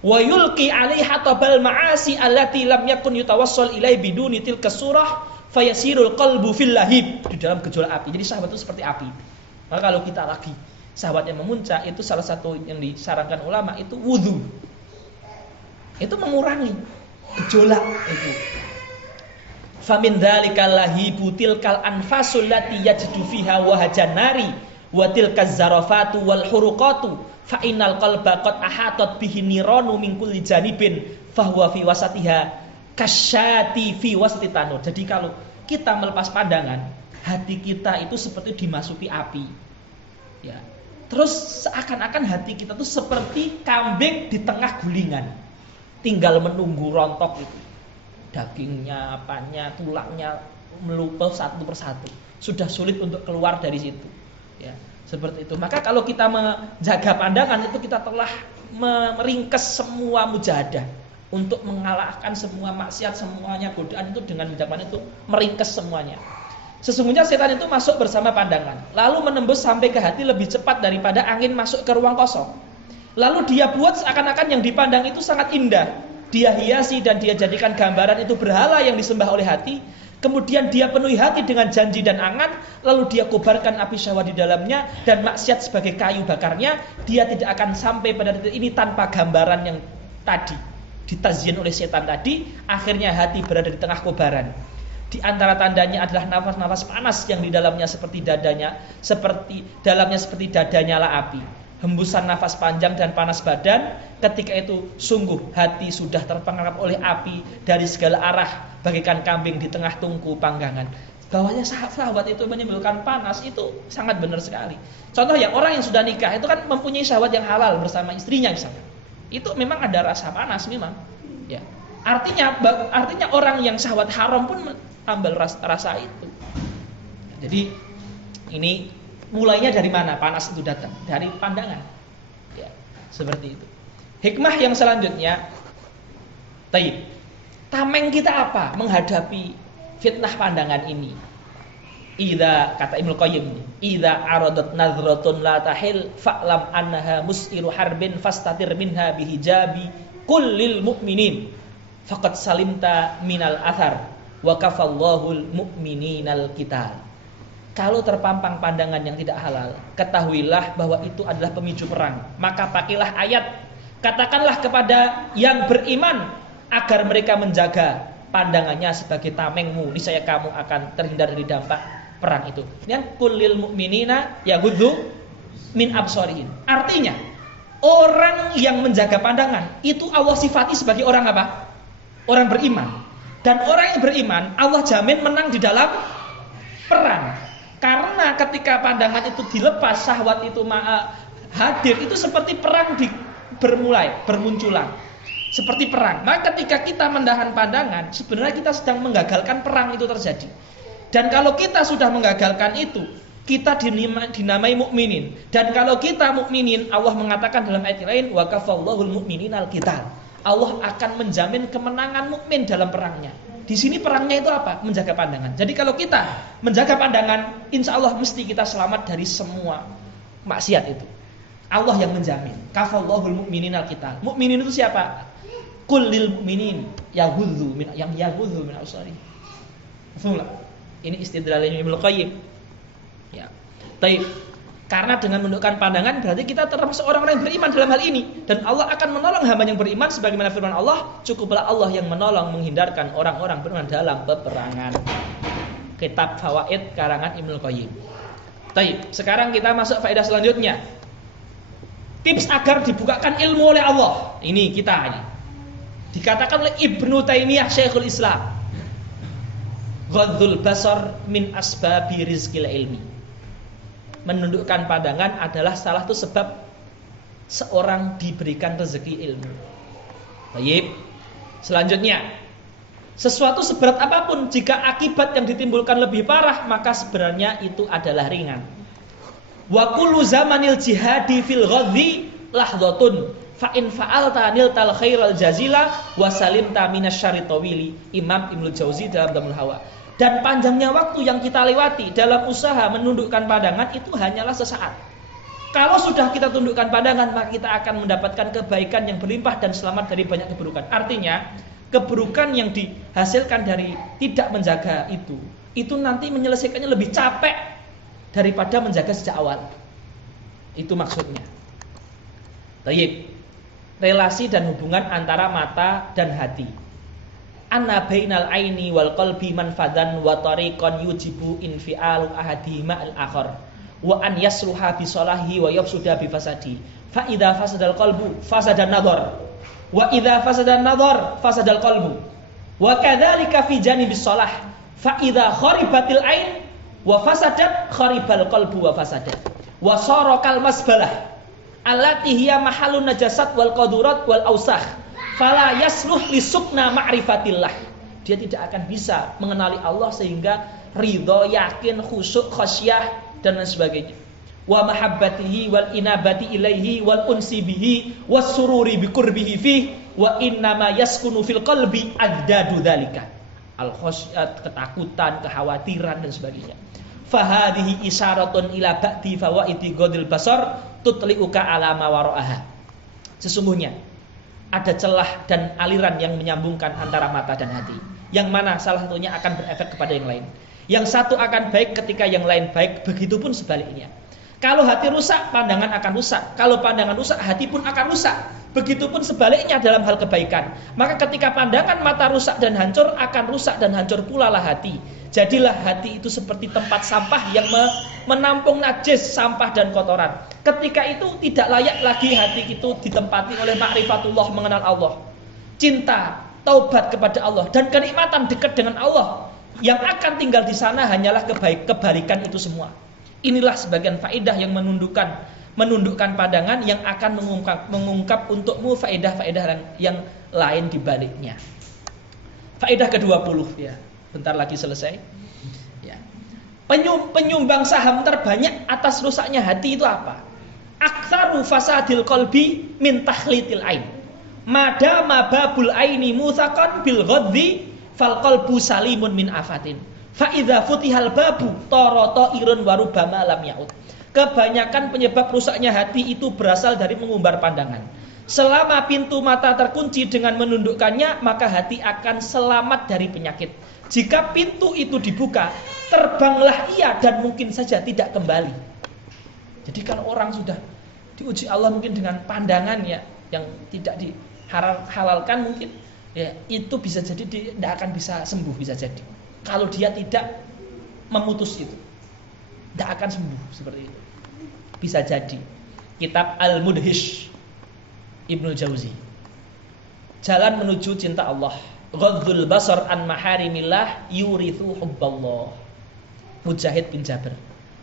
Wa yulqi alaiha tabal ma'asi allati lam yakun yutawassal ilaihi biduni tilka surah. Fayasirul qalbu fil lahib, di dalam gejolak api. Jadi sahabat itu seperti api. Maka kalau kita lagi sahabat yang memuncak, itu salah satu yang disarankan ulama itu wudu. Itu mengurangi gejolak itu. Famin dzalikal lahibu tilkal anfasul lati yajidu fiha wahajan nari wa tilkaz zarafatu wal huruqatu fa innal qalba qad ahatat bihi niranu min kulli janibin fahuwa fi wasatiha kasyati fi wasati tanur. Jadi kalau kita melepas pandangan, hati kita itu seperti dimasuki api. Ya. Terus seakan-akan hati kita itu seperti kambing di tengah gulingan. Tinggal menunggu rontok itu. Dagingnya, apanya, tulangnya melupa satu persatu. Sudah sulit untuk keluar dari situ. Ya, seperti itu. Maka kalau kita menjaga pandangan itu kita telah meringkes semua mujahadah untuk mengalahkan semua maksiat, semuanya godaan itu dengan zaman itu meringkes semuanya. Sesungguhnya setan itu masuk bersama pandangan, lalu menembus sampai ke hati lebih cepat daripada angin masuk ke ruang kosong. Lalu dia buat seakan-akan yang dipandang itu sangat indah. Dia hiasi dan dia jadikan gambaran itu berhala yang disembah oleh hati. Kemudian dia penuhi hati dengan janji dan angan. Lalu dia kobarkan api syahwat di dalamnya dan maksiat sebagai kayu bakarnya. Dia tidak akan sampai pada titik ini tanpa gambaran yang tadi ditazyin oleh setan tadi. Akhirnya hati berada di tengah kobaran. Di antara tandanya adalah nafas-nafas panas yang di dalamnya seperti dadanya lah api. Hembusan nafas panjang dan panas badan. Ketika itu sungguh hati sudah terperangkap oleh api dari segala arah, bagaikan kambing di tengah tungku panggangan. Bahwanya syahwat itu menimbulkan panas itu sangat benar sekali. Contoh yang orang yang sudah nikah itu kan mempunyai syahwat yang halal bersama istrinya misalnya. Itu memang ada rasa panas memang. Ya. Artinya orang yang syahwat haram pun tambal rasa itu. Jadi ini mulainya dari mana panas itu datang? Dari pandangan. Ya, seperti itu. Hikmah yang selanjutnya, tameng kita apa menghadapi fitnah pandangan ini? Kata Ibnu Qayyim, idza aradat nadhratun la tahil fa'lam annaha mus'iru harbin fastatir minha bihijabi kullil mu'minin faqad salimta minal athar wa kafallahul mu'mininal qital. Kalau terpampang pandangan yang tidak halal, ketahuilah bahwa itu adalah pemicu perang. Maka pakailah ayat, katakanlah kepada yang beriman agar mereka menjaga pandangannya sebagai tamengmu, niscaya kamu akan terhindar dari dampak perang itu. Yang kullil mu'minina yaghuddu min absarihim. Artinya, orang yang menjaga pandangan itu Allah sifati sebagai orang apa? Orang beriman. Dan orang yang beriman Allah jamin menang di dalam perang. Karena ketika pandangan itu dilepas, syahwat itu hadir, itu seperti perang bermunculan. Seperti perang. Maka ketika kita menahan pandangan, sebenarnya kita sedang menggagalkan perang itu terjadi. Dan kalau kita sudah menggagalkan itu, kita dinamai mukminin. Dan kalau kita mukminin, Allah mengatakan dalam ayat lain, wa kafallahul mu'mininal qital. Allah akan menjamin kemenangan mukmin dalam perangnya. Di sini perangnya itu apa? Menjaga pandangan. Jadi kalau kita menjaga pandangan, insya Allah mesti kita selamat dari semua maksiat itu. Allah yang menjamin. Kafallahul mu'mininal qital. Mukminin itu siapa? Kullil mu'minin yaghuddu min absarihim. Maksudnya ini istidlalnya Ibnu Qayyim. Ya. Baik. Karena dengan menundukkan pandangan berarti kita termasuk orang-orang yang beriman dalam hal ini, dan Allah akan menolong hamba yang beriman sebagaimana firman Allah, cukuplah Allah yang menolong menghindarkan orang-orang beriman dalam peperangan. Kitab Fawaid karangan Ibnu Qayyim. Baik, sekarang kita masuk faedah selanjutnya. Tips agar dibukakan ilmu oleh Allah. Ini kita ini. Dikatakan oleh Ibnu Taimiyah Syekhul Islam, ghadzul basar min asbabi rizqil ilmi. Menundukkan pandangan adalah salah satu sebab seorang diberikan rezeki ilmu. Baik. Selanjutnya, sesuatu seberat apapun jika akibat yang ditimbulkan lebih parah, maka sebenarnya itu adalah ringan. Wa kullu zamanil jihadi fil ghadhi lahdhatun fa in fa'alta niltal khairal jazila wa salimta minasyarri tawili. Imam Ibnu Jauzi dalam Damul Hawa. Dan panjangnya waktu yang kita lewati dalam usaha menundukkan pandangan itu hanyalah sesaat. Kalau sudah kita tundukkan pandangan, maka kita akan mendapatkan kebaikan yang berlimpah dan selamat dari banyak keburukan. Artinya, keburukan yang dihasilkan dari tidak menjaga itu nanti menyelesaikannya lebih capek daripada menjaga sejak awal. Itu maksudnya. Baik. Relasi dan hubungan antara mata dan hati. Anna bainal aini wal qalbi manfadan wa tariqan yujibu infi'alu ahadihima al-akhar wa an yasluha bi salahi wa yafsuda bi fasadi fa idza fasadal qalbu fasadan nadhar wa idza fasadan nadhar fasadal qalbu wa kadzalika fi janibis salah fa idza kharibatil ain wa fasadat kharibal qalbu wa fasadat wa sara kal masbalah allati hiya mahallun najasat wal qadurat wal ausakh fala yasluh lisukna ma'rifatillah. Dia tidak akan bisa mengenali Allah sehingga ridho, yakin, khusyuk, khasyah dan lain sebagainya. wa mahabbatihi wal inabati ilaihi wal unsi bihi was sururi bi qurbihi fihi wa innama yaskunu fil qalbi ajdadu dzalika. Al-khasyat, ketakutan, kekhawatiran dan sebagainya. Fahadhihi isyaratun ila ba'di fawaidi ghadil basar tutliuka ala ma wara'aha. Sesungguhnya ada celah dan aliran yang menyambungkan antara mata dan hati. Yang mana salah satunya akan berefek kepada yang lain. Yang satu akan baik ketika yang lain baik, begitupun sebaliknya. Kalau hati rusak, pandangan akan rusak. Kalau pandangan rusak, hati pun akan rusak. Begitupun sebaliknya dalam hal kebaikan. Maka ketika pandangan mata rusak dan hancur, akan rusak dan hancur pula lah hati. Jadilah hati itu seperti tempat sampah yang menampung najis, sampah dan kotoran. Ketika itu tidak layak lagi hati itu ditempati oleh ma'rifatullah, mengenal Allah, cinta, taubat kepada Allah, dan kenikmatan dekat dengan Allah. Yang akan tinggal di sana hanyalah kebaikan itu semua. Inilah sebagian faedah yang menundukkan pandangan yang akan mengungkap untukmu faedah-faedah yang lain di baliknya. Faedah ke-20 ya. Bentar lagi selesai. Ya. Penyumbang saham terbanyak atas rusaknya hati itu apa? Aktsaru fasadil qalbi min takhlitil ain. Madama babul aini mutsaqan bil ghadzi fal qalbu salimun min afatin. Fa idza futihal babu tarata irun warubama lam yaud. Kebanyakan penyebab rusaknya hati itu berasal dari mengumbar pandangan. Selama pintu mata terkunci dengan menundukkannya, maka hati akan selamat dari penyakit. Jika pintu itu dibuka, terbanglah ia dan mungkin saja tidak kembali. Jadi kalau orang sudah diuji Allah mungkin dengan pandangannya yang tidak dihalalkan mungkin, ya itu bisa jadi dia tidak akan bisa sembuh, bisa jadi. Kalau dia tidak memutus itu, tidak akan sembuh seperti itu. Bisa jadi. Kitab Al-Mudhish Ibnu Jauzi. Jalan menuju cinta Allah. Ghaddzul basar an maharimillah yurithu hubballah. Mujahid bin Jabir.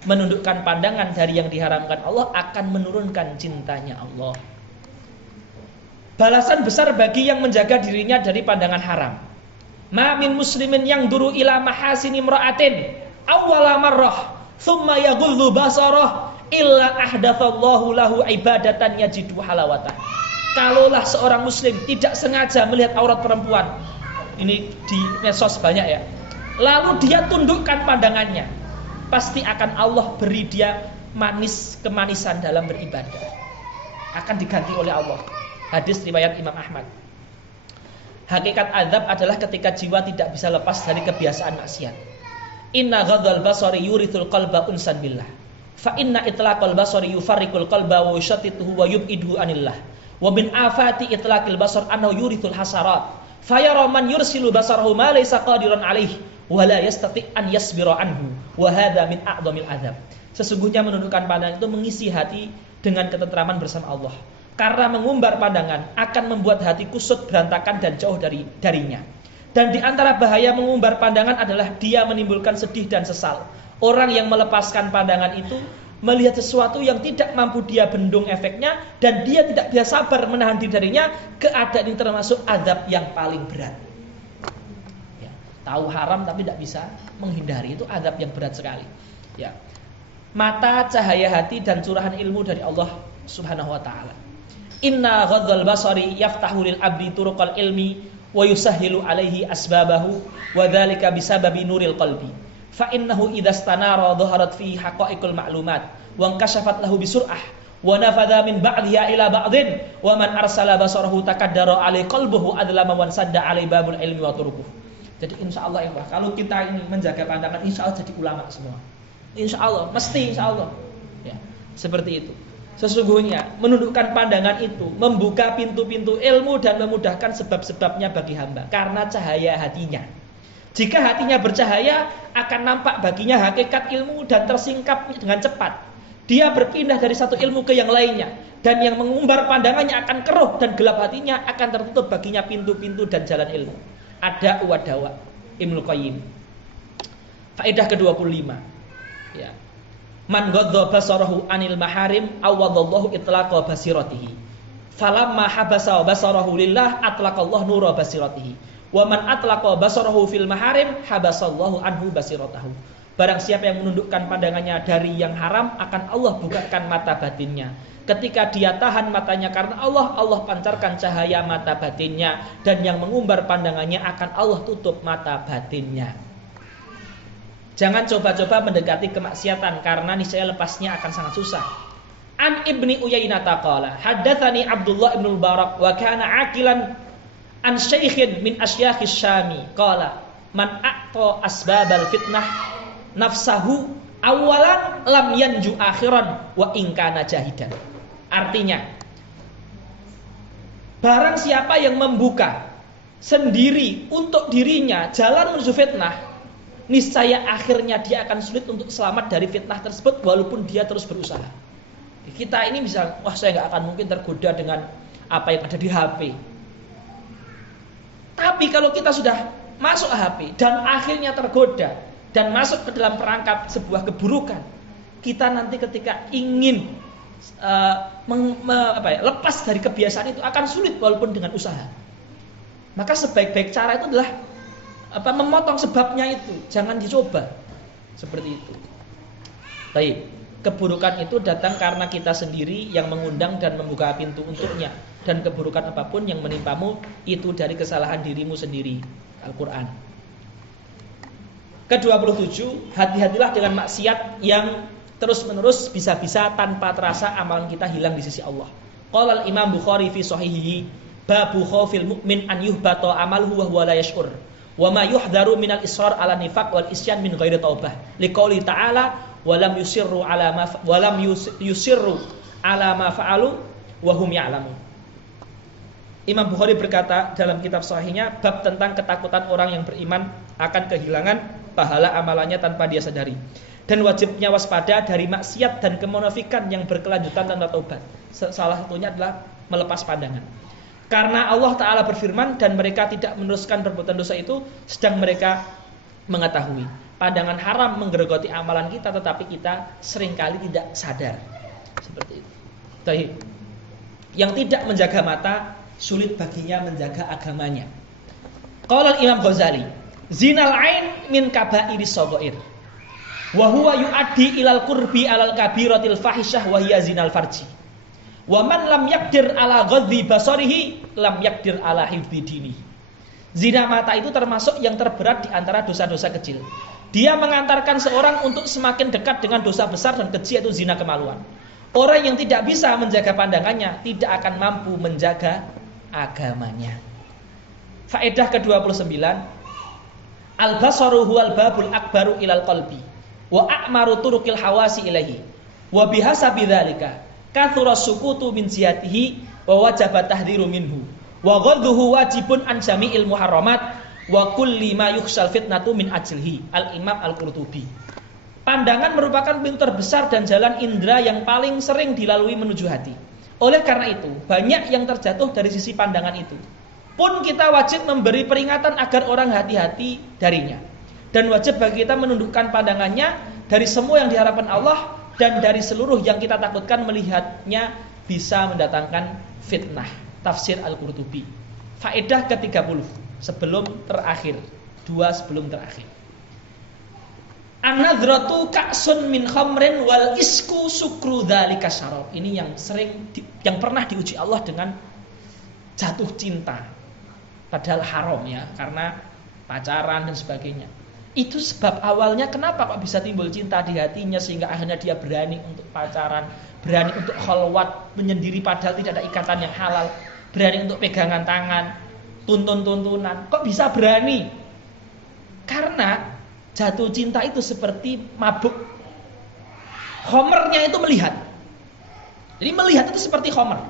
Menundukkan pandangan dari yang diharamkan Allah akan menurunkan cintanya Allah. Balasan besar bagi yang menjaga dirinya dari pandangan haram. Ma min muslimin yang duru ila mahasini imra'atin awwala marrah thumma yaghuddu basarah illa ahdatsallahu lahu ibadatan yajidu halawatan. Kalaulah seorang muslim tidak sengaja melihat aurat perempuan, ini di medsos banyak ya, lalu dia tundukkan pandangannya, pasti akan Allah beri dia kemanisan dalam beribadah, akan diganti oleh Allah. Hadis riwayat Imam Ahmad. Hakikat azab adalah ketika jiwa tidak bisa lepas dari kebiasaan maksiat. Inna ghadhal basari yurithul qalba unsan billah. Fa inna itlaqal basari yufarriqul qalba wa yushattituhu wa yub'idhu anillah. Wa min afati itlaqil basar annahu yurithul hasarat. Fa yara man yursilu basarahu ma laysa qadiran alaihi wa la yastati' an yasbira anhu. Wa hadha min a'dhamil azab. Sesungguhnya menundukkan pandangan itu mengisi hati dengan ketentraman bersama Allah. Karena mengumbar pandangan akan membuat hati kusut, berantakan dan jauh darinya. Dan di antara bahaya mengumbar pandangan adalah dia menimbulkan sedih dan sesal. Orang yang melepaskan pandangan itu melihat sesuatu yang tidak mampu dia bendung efeknya dan dia tidak bisa sabar menahan diri darinya. Keadaan ini termasuk azab yang paling berat. Ya, tahu haram tapi tidak bisa menghindari, itu azab yang berat sekali. Ya. Mata, cahaya hati dan curahan ilmu dari Allah Subhanahu wa taala. Inna ghaddzal basari yaftahu lil abdi turuqal ilmi wa yusahhilu alaihi asbabahu wa dzalika bisababi nuril qalbi fa innahu idza stanara dhaharat fi haqa'iqul ma'lumat wa inkashafat lahu bisur'ah wa nafadha min ba'dhiha ila ba'dhin wa man arsala basarahu takaddara alai qalbuhu adlama wan sadda alai babul ilmi wa turuquh. Jadi insyaallah ya Allah, kalau kita ini menjaga pandangan insyaallah jadi ulama semua. Insyaallah, mesti insyaallah. Ya, seperti itu. Sesungguhnya menundukkan pandangan itu membuka pintu-pintu ilmu dan memudahkan sebab-sebabnya bagi hamba karena cahaya hatinya. Jika hatinya bercahaya, akan nampak baginya hakikat ilmu dan tersingkap dengan cepat. Dia berpindah dari satu ilmu ke yang lainnya, dan yang mengumbar pandangannya akan keruh dan gelap hatinya akan tertutup baginya pintu-pintu dan jalan ilmu. Ada wadawa Ibnu Qayyim. Faedah ke-25. Ya. Man ghadza basarahu anil maharim awadallahu itlaqa basiratihi. Falamma habasa basarahu lillah atlaqallahu nura basiratihi. Wa man atlaqa basarahu fil maharim habasallahu anhu basiratahu. Barang siapa yang menundukkan pandangannya dari yang haram, akan Allah bukakan mata batinnya. Ketika dia tahan matanya karena Allah, Allah pancarkan cahaya mata batinnya. Dan yang mengumbar pandangannya akan Allah tutup mata batinnya. Jangan coba-coba mendekati kemaksiatan, karena niscaya lepasnya akan sangat susah. An Ibni Uyainah qala, haddatsani Abdullah ibn al-Barak wa kana aqilan an syaikhin min asyakhis Syami qala, man a'ta asbabal fitnah nafsahu awalan lam yanju akhiran wa in kana jahidan. Artinya, barang siapa yang membuka sendiri untuk dirinya jalan menuju fitnah, niscaya akhirnya dia akan sulit untuk selamat dari fitnah tersebut walaupun dia terus berusaha. Kita ini bisa, wah saya nggak akan mungkin tergoda dengan apa yang ada di HP. Tapi kalau kita sudah masuk HP dan akhirnya tergoda dan masuk ke dalam perangkap sebuah keburukan, kita nanti ketika ingin lepas dari kebiasaan itu akan sulit walaupun dengan usaha. Maka sebaik-baik cara itu adalah memotong sebabnya itu, jangan dicoba seperti itu. Baik, keburukan itu datang karena kita sendiri yang mengundang dan membuka pintu untuknya, dan keburukan apapun yang menimpamu itu dari kesalahan dirimu sendiri. Al-Quran. Ke-27, hati-hatilah dengan maksiat yang terus-menerus bisa-bisa tanpa terasa amalan kita hilang di sisi Allah. Qala al-Imam Bukhari fi sahihihi, babu khaufil mu'min an yuhbata amaluhu wa huwa la yash'ur, wa ma yuhdharu minal israr ala nifaq wal isyan min ghairi taubah. Liqouli ta'ala, walam yusirru ala ma fa'alu wa hum ya'lamun. Imam Bukhari berkata dalam kitab sahihnya, bab tentang ketakutan orang yang beriman akan kehilangan pahala amalannya tanpa dia sadari, dan wajibnya waspada dari maksiat dan kemunafikan yang berkelanjutan tanpa taubat. Salah satunya adalah melepas pandangan. Karena Allah Ta'ala berfirman, dan mereka tidak meneruskan perbuatan dosa itu sedang mereka mengetahui. Pandangan haram menggerogoti amalan kita, tetapi kita seringkali tidak sadar. Seperti itu. Baik. Yang tidak menjaga mata, sulit baginya menjaga agamanya. Qala Imam Ghazali, zinal ain min kabairis shaghair, wa huwa yuaddi ilal qurbi alal kabiratil fahisyah wa hiya zinal farji. Wa man lam yaqdir ala ghadhi basarihi lam yaqdir ala hifdhi dini. Zina mata itu termasuk yang terberat di antara dosa-dosa kecil. Dia mengantarkan seorang untuk semakin dekat dengan dosa besar dan keji, yaitu zina kemaluan. Orang yang tidak bisa menjaga pandangannya tidak akan mampu menjaga agamanya. Faedah ke-29, al-basaru huwal babul akbaru ilal qalbi wa a'maru turuqil hawasi ilaihi wa bihasabi dzalika kathura sukutu min ziyatihi wa wajaba tahdhiru minhu wa ghadduhu wajibun an jami'il muharramat wa kulli ma yukhshal fitnatu min ajlihi. Al-Imam Al-Qurtubi. Pandangan merupakan pintu terbesar dan jalan indera yang paling sering dilalui menuju hati. Oleh karena itu, banyak yang terjatuh dari sisi pandangan itu. Pun kita wajib memberi peringatan agar orang hati-hati darinya. Dan wajib bagi kita menundukkan pandangannya dari semua yang diharapkan Allah dan dari seluruh yang kita takutkan melihatnya bisa mendatangkan fitnah. Tafsir Al-Qurtubi. Faedah ke-30 sebelum terakhir. 2 sebelum terakhir. An-nadratu ka'sun min khamrin wal isku sukru dzalika syarab. Ini yang sering yang pernah diuji Allah dengan jatuh cinta. Padahal haram ya, karena pacaran dan sebagainya. Itu sebab awalnya kenapa kok bisa timbul cinta di hatinya sehingga akhirnya dia berani untuk pacaran, berani untuk khalwat menyendiri padahal tidak ada ikatan yang halal, berani untuk pegangan tangan, tuntun-tuntunan. Kok bisa berani? Karena jatuh cinta itu seperti mabuk. Khomernya itu melihat. Jadi melihat itu seperti khomer.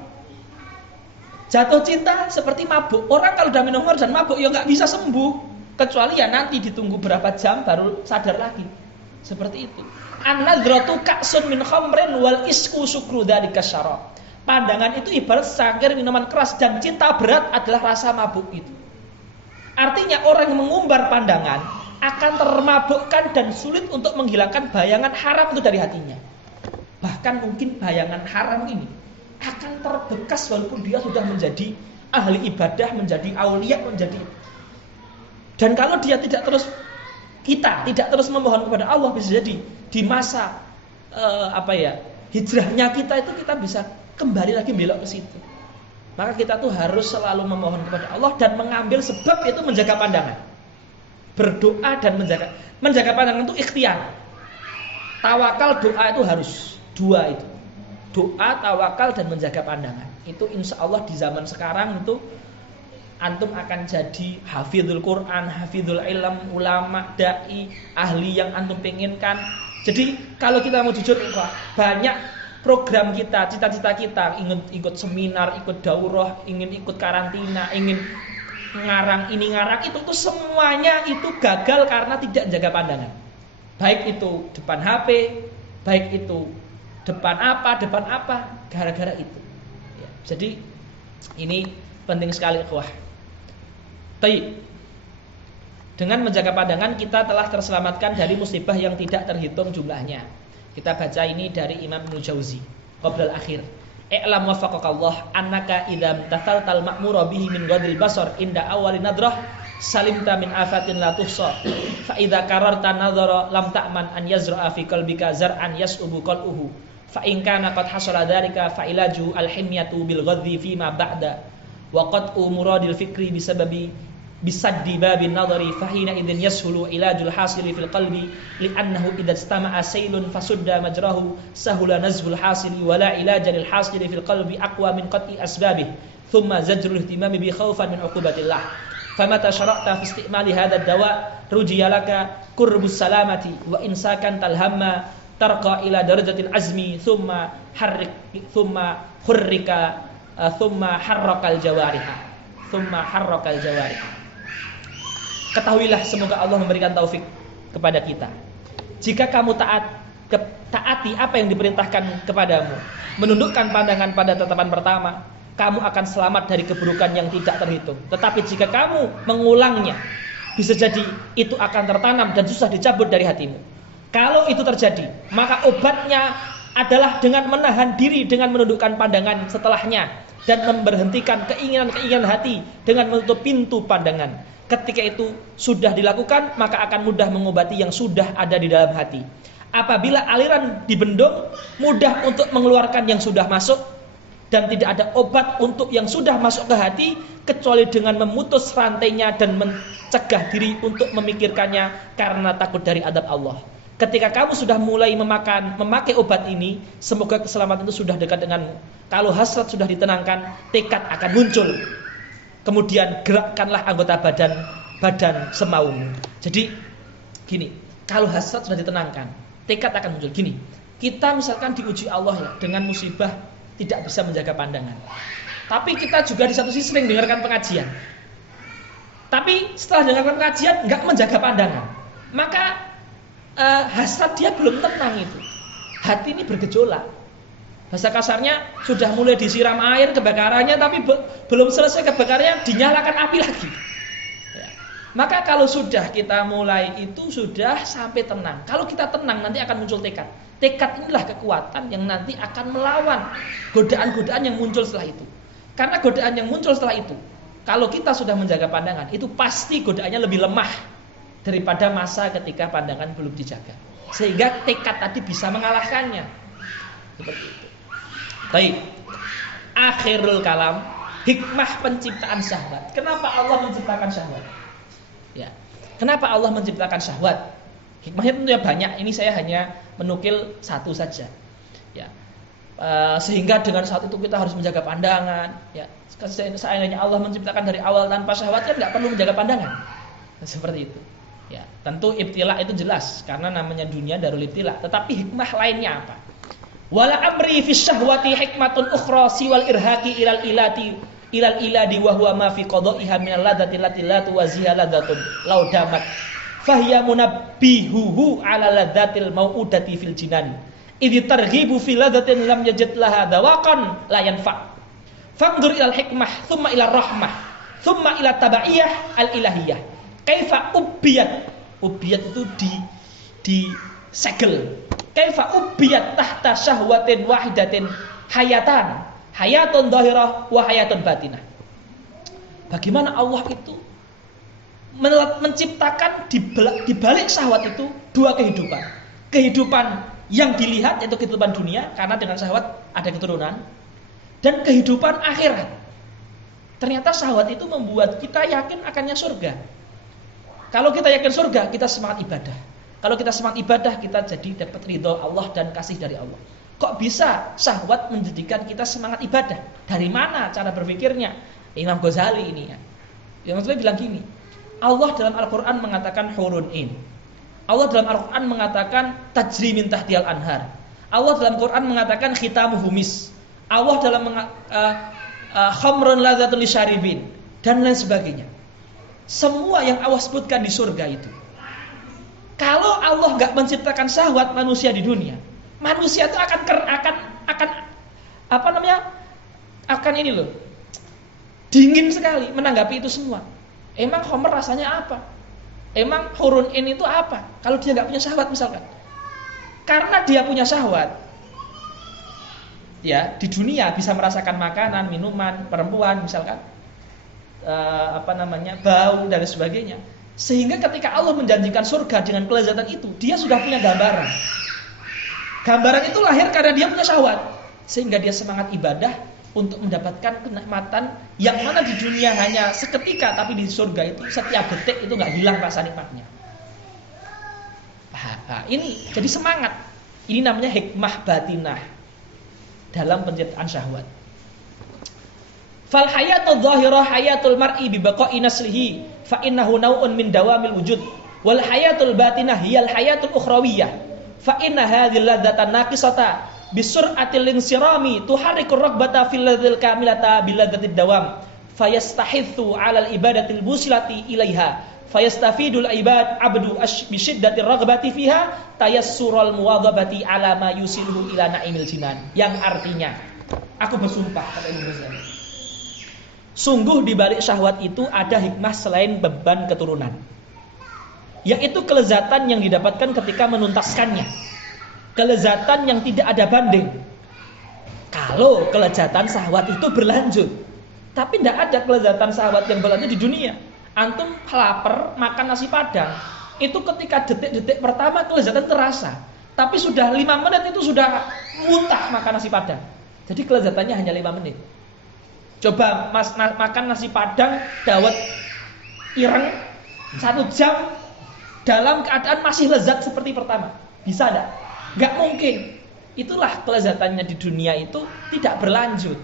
Jatuh cinta seperti mabuk. Orang kalau udah minum khomer dan mabuk ya nggak bisa sembuh. Kecuali ya nanti ditunggu berapa jam baru sadar lagi. Seperti itu. An-nadratu ka'sun min khamrin wal isku sukru dzalika syarab. Pandangan itu ibarat secangkir minuman keras dan cinta berat adalah rasa mabuk itu. Artinya orang yang mengumbar pandangan akan termabukkan dan sulit untuk menghilangkan bayangan haram itu dari hatinya. Bahkan mungkin bayangan haram ini akan terbekas walaupun dia sudah menjadi ahli ibadah, menjadi aulia, menjadi. Dan kalau dia tidak terus kita tidak terus memohon kepada Allah, bisa jadi di masa hijrahnya kita itu kita bisa kembali lagi belok ke situ. Maka kita tuh harus selalu memohon kepada Allah dan mengambil sebab, yaitu menjaga pandangan. Berdoa dan menjaga pandangan itu ikhtiar. Tawakal, doa itu harus dua itu. Doa, tawakal dan menjaga pandangan. Itu insya Allah di zaman sekarang itu antum akan jadi hafizul Quran, hafizul ilm, ulama, dai, ahli yang antum penginkan. Jadi kalau kita mau jujur, banyak program kita, cita-cita kita, ingin ikut seminar, ikut daurah, ingin ikut karantina, ingin ngarang ini ngarang itu tuh semuanya itu gagal karena tidak jaga pandangan. Baik itu depan HP, baik itu depan apa, gara-gara itu. Ya, jadi ini penting sekali, ikhwah. Baik. Dengan menjaga pandangan kita telah terselamatkan dari musibah yang tidak terhitung jumlahnya. Kita baca ini dari Imam Ibnu Jauzi, Qoblal Akhir. I'lam wafaqakallah annaka idza tathaltal ma'mura bihi min ghadil basar inda awwalin nadrah salimta min afatin la tuhsa. Fa idza qararta nadhara lam ta'man an yazra'a fi qalbika zar'an yas'ubu qalbuhu. Fa in kana qad hasala dzalika fa ilaju al-himyatu bil ghadhi fi ma ba'da. Wa qad umuradil fikri bisaddi babin nadhari fahina idzin yashulu ilajul hasili fil qalbi li'annahu idza istama'a sailun fasudda majrahu sahula nazhul hasili wala ilaja lil hasili fil qalbi aqwa min qat'i asbabih thumma zajrul ihtimami bi khaufan min uqubatillah famata syara'ta fi istimali hadha ad-dawa rujiya laka qurbus salamati wa insakan talhamma tarqa ila darajatil azmi thumma harrakal jawariha. Ketahuilah, semoga Allah memberikan taufik kepada kita. Jika kamu taati apa yang diperintahkan kepadamu, menundukkan pandangan pada tatapan pertama, kamu akan selamat dari keburukan yang tidak terhitung. Tetapi jika kamu mengulangnya, bisa jadi itu akan tertanam dan susah dicabut dari hatimu. Kalau itu terjadi, maka obatnya adalah dengan menahan diri dengan menundukkan pandangan setelahnya dan memberhentikan keinginan-keinginan hati dengan menutup pintu pandangan. Ketika itu sudah dilakukan, maka akan mudah mengobati yang sudah ada di dalam hati. Apabila aliran dibendung, mudah untuk mengeluarkan yang sudah masuk, dan tidak ada obat untuk yang sudah masuk ke hati kecuali dengan memutus rantainya dan mencegah diri untuk memikirkannya karena takut dari adab Allah. Ketika kamu sudah mulai memakai obat ini, semoga keselamatan itu sudah dekat denganmu. Kalau hasrat sudah ditenangkan, tekad akan muncul. Kemudian gerakkanlah anggota badan semaumu. Jadi gini, kalau hasrat sudah ditenangkan, tekad akan muncul. Gini, kita misalkan diuji Allah ya dengan musibah tidak bisa menjaga pandangan. Tapi kita juga di satu sisi sering dengarkan pengajian. Tapi setelah dengarkan pengajian nggak menjaga pandangan, maka hasrat dia belum tenang itu. Hati ini bergejolak. Bahasa kasarnya sudah mulai disiram air kebakarannya, tapi belum selesai kebakarannya dinyalakan api lagi. Ya. Maka kalau sudah kita mulai itu sudah sampai tenang. Kalau kita tenang nanti akan muncul tekad. Tekad inilah kekuatan yang nanti akan melawan godaan-godaan yang muncul setelah itu. Karena godaan yang muncul setelah itu, kalau kita sudah menjaga pandangan, itu pasti godaannya lebih lemah daripada masa ketika pandangan belum dijaga. Sehingga tekad tadi bisa mengalahkannya. Seperti itu. Baik. Akhirul kalam, hikmah penciptaan syahwat. Kenapa Allah menciptakan syahwat? Ya. Kenapa Allah menciptakan syahwat? Hikmahnya tentunya banyak. Ini saya hanya menukil satu saja. Ya. Sehingga dengan saat itu kita harus menjaga pandangan. Ya. Seandainya Allah menciptakan dari awal tanpa syahwat, kan nggak perlu menjaga pandangan. Seperti itu. Ya, tentu ibtila itu jelas karena namanya dunia darul ibtila. Tetapi hikmah lainnya apa? Wala amri fi syahwati hikmatun ukhra siwal irhaqi ilal iladi wa huwa ma fi qada'iha min al-ladzati allati la tuwaziha ladzatun law damat fahiya munabbihuhu ala ladzatil mau'udati fil jinan idh targhibu fi ladzatin lam yajid laha dawaqan la yanfa fanzur ilal hikmah thumma ila rahmah thumma ila tabaiyah al-ilahiyah kaifa ubiyat itu di segel. Kaifa ubiyat tahta syahwatin wahidatin hayatun dhahirah wa hayatun batinah. Bagaimana Allah itu menciptakan di balik syahwat itu dua kehidupan. Kehidupan yang dilihat yaitu kehidupan dunia, karena dengan syahwat ada keturunan, dan kehidupan akhirat. Ternyata syahwat itu membuat kita yakin akannya surga. Kalau kita yakin surga, kita semangat ibadah. Kalau kita semangat ibadah, kita jadi dapat ridho Allah dan kasih dari Allah. Kok bisa syahwat menjadikan kita semangat ibadah? Dari mana cara berpikirnya? Imam Ghazali ini ya. Imam Ghazali bilang gini, Allah dalam Al-Quran mengatakan hurun in. Allah dalam Al-Quran mengatakan tajri min tahtiyal anhar. Allah dalam Al-Quran mengatakan khitamuhu mis. Allah dalam khamrun ladzatun lisyaribin dan lain sebagainya. Semua yang Allah sebutkan di surga itu. Kalau Allah nggak menciptakan syahwat manusia di dunia, manusia itu akan ini loh, dingin sekali menanggapi itu semua. Emang khamr rasanya apa? Emang hurun in itu apa? Kalau dia nggak punya syahwat misalkan, karena dia punya syahwat, ya di dunia bisa merasakan makanan, minuman, perempuan misalkan, bau dan sebagainya. Sehingga ketika Allah menjanjikan surga dengan kelezatan itu, dia sudah punya gambaran. Gambaran itu lahir karena dia punya syahwat, sehingga dia semangat ibadah untuk mendapatkan kenikmatan yang mana di dunia hanya seketika, tapi di surga itu setiap detik itu nggak hilang rasa nikmatnya. Ini jadi semangat. Ini namanya hikmah batinah dalam penciptaan syahwat. Fal hayatul dhahirah hayatul mar'i bi baqa'i naslihi fa innahu naw'un min dawamil wujud wal hayatul batinah hiyal hayatul ukhrawiyah fa inna hadhil ladzatan naqisata bi sur'atil insirami tuharrikur raghbata fil ladzil kamilata bil ladzatid dawam fayastahithu 'alal ibadatil musilati ilaiha fayastafidul ibad abdu bi shiddatir raghbati fiha tayassural muwadhabati 'ala ma yusiluhu ila na'imil jinan. Yang artinya, aku bersumpah kata Ibnu Ghazali, sungguh di balik syahwat itu ada hikmah selain beban keturunan, yaitu kelezatan yang didapatkan ketika menuntaskannya, kelezatan yang tidak ada banding. Kalau kelezatan syahwat itu berlanjut, tapi tidak ada kelezatan syahwat yang berlanjut di dunia. Antum lapar makan nasi padang, itu ketika detik-detik pertama kelezatan terasa, tapi sudah 5 menit itu sudah muntah makan nasi padang. Jadi kelezatannya hanya 5 menit. Coba makan nasi padang dawet ireng 1 jam dalam keadaan masih lezat seperti pertama. Bisa enggak? Enggak mungkin. Itulah kelezatannya di dunia itu tidak berlanjut.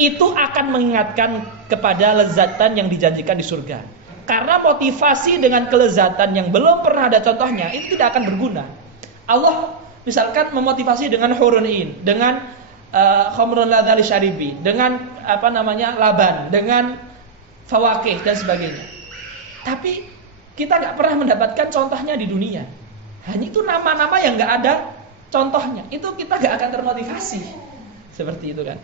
Itu akan mengingatkan kepada lezatan yang dijanjikan di surga. Karena motivasi dengan kelezatan yang belum pernah ada contohnya itu tidak akan berguna. Allah misalkan memotivasi dengan hurun in, dengan khamrun ladzali syaribi, dengan laban, dengan fawakih dan sebagainya. Tapi kita nggak pernah mendapatkan contohnya di dunia. Hanya itu nama-nama yang nggak ada contohnya. Itu kita nggak akan termotivasi seperti itu kan.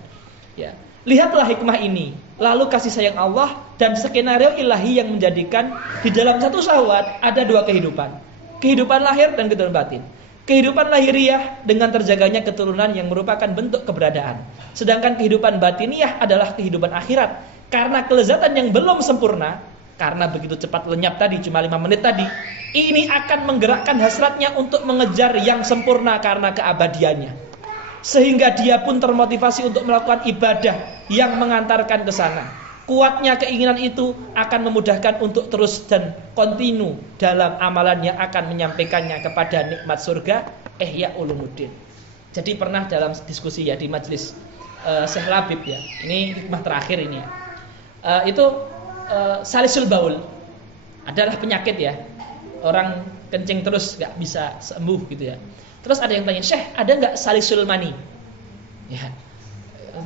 Ya, lihatlah hikmah ini. Lalu kasih sayang Allah dan skenario ilahi yang menjadikan di dalam satu syahwat ada 2 kehidupan. Kehidupan lahir dan kehidupan batin. Kehidupan lahiriah dengan terjaganya keturunan yang merupakan bentuk keberadaan. Sedangkan kehidupan batiniah adalah kehidupan akhirat. Karena kelezatan yang belum sempurna, karena begitu cepat lenyap tadi, cuma 5 menit tadi, ini akan menggerakkan hasratnya untuk mengejar yang sempurna karena keabadiannya. Sehingga dia pun termotivasi untuk melakukan ibadah yang mengantarkan ke sana. Kuatnya keinginan itu akan memudahkan untuk terus dan kontinu dalam amalan yang akan menyampaikannya kepada nikmat surga Ihya Ulumuddin. Jadi pernah dalam diskusi ya di majelis Syekh Labib ya. Ini hikmah terakhir ini ya. Salisul baul adalah penyakit ya. Orang kencing terus gak bisa sembuh gitu ya. Terus ada yang tanya, "Syekh, ada enggak salisul mani?" Ya.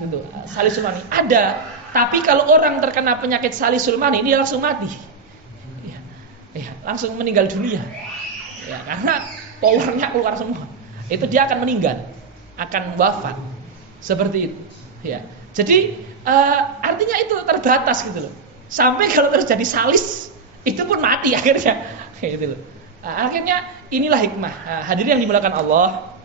Gitu. Salisul mani ada. Tapi kalau orang terkena penyakit salisul mani, dia langsung mati. Ya, langsung meninggal dunia. Ya, karena powernya keluar semua. Itu dia akan meninggal, akan wafat. Seperti itu. Ya. Jadi artinya itu terbatas gitu loh. Sampai kalau terjadi salis, itu pun mati akhirnya. Kayak gitu loh. Akhirnya inilah hikmah. Hadirin yang dimuliakan Allah,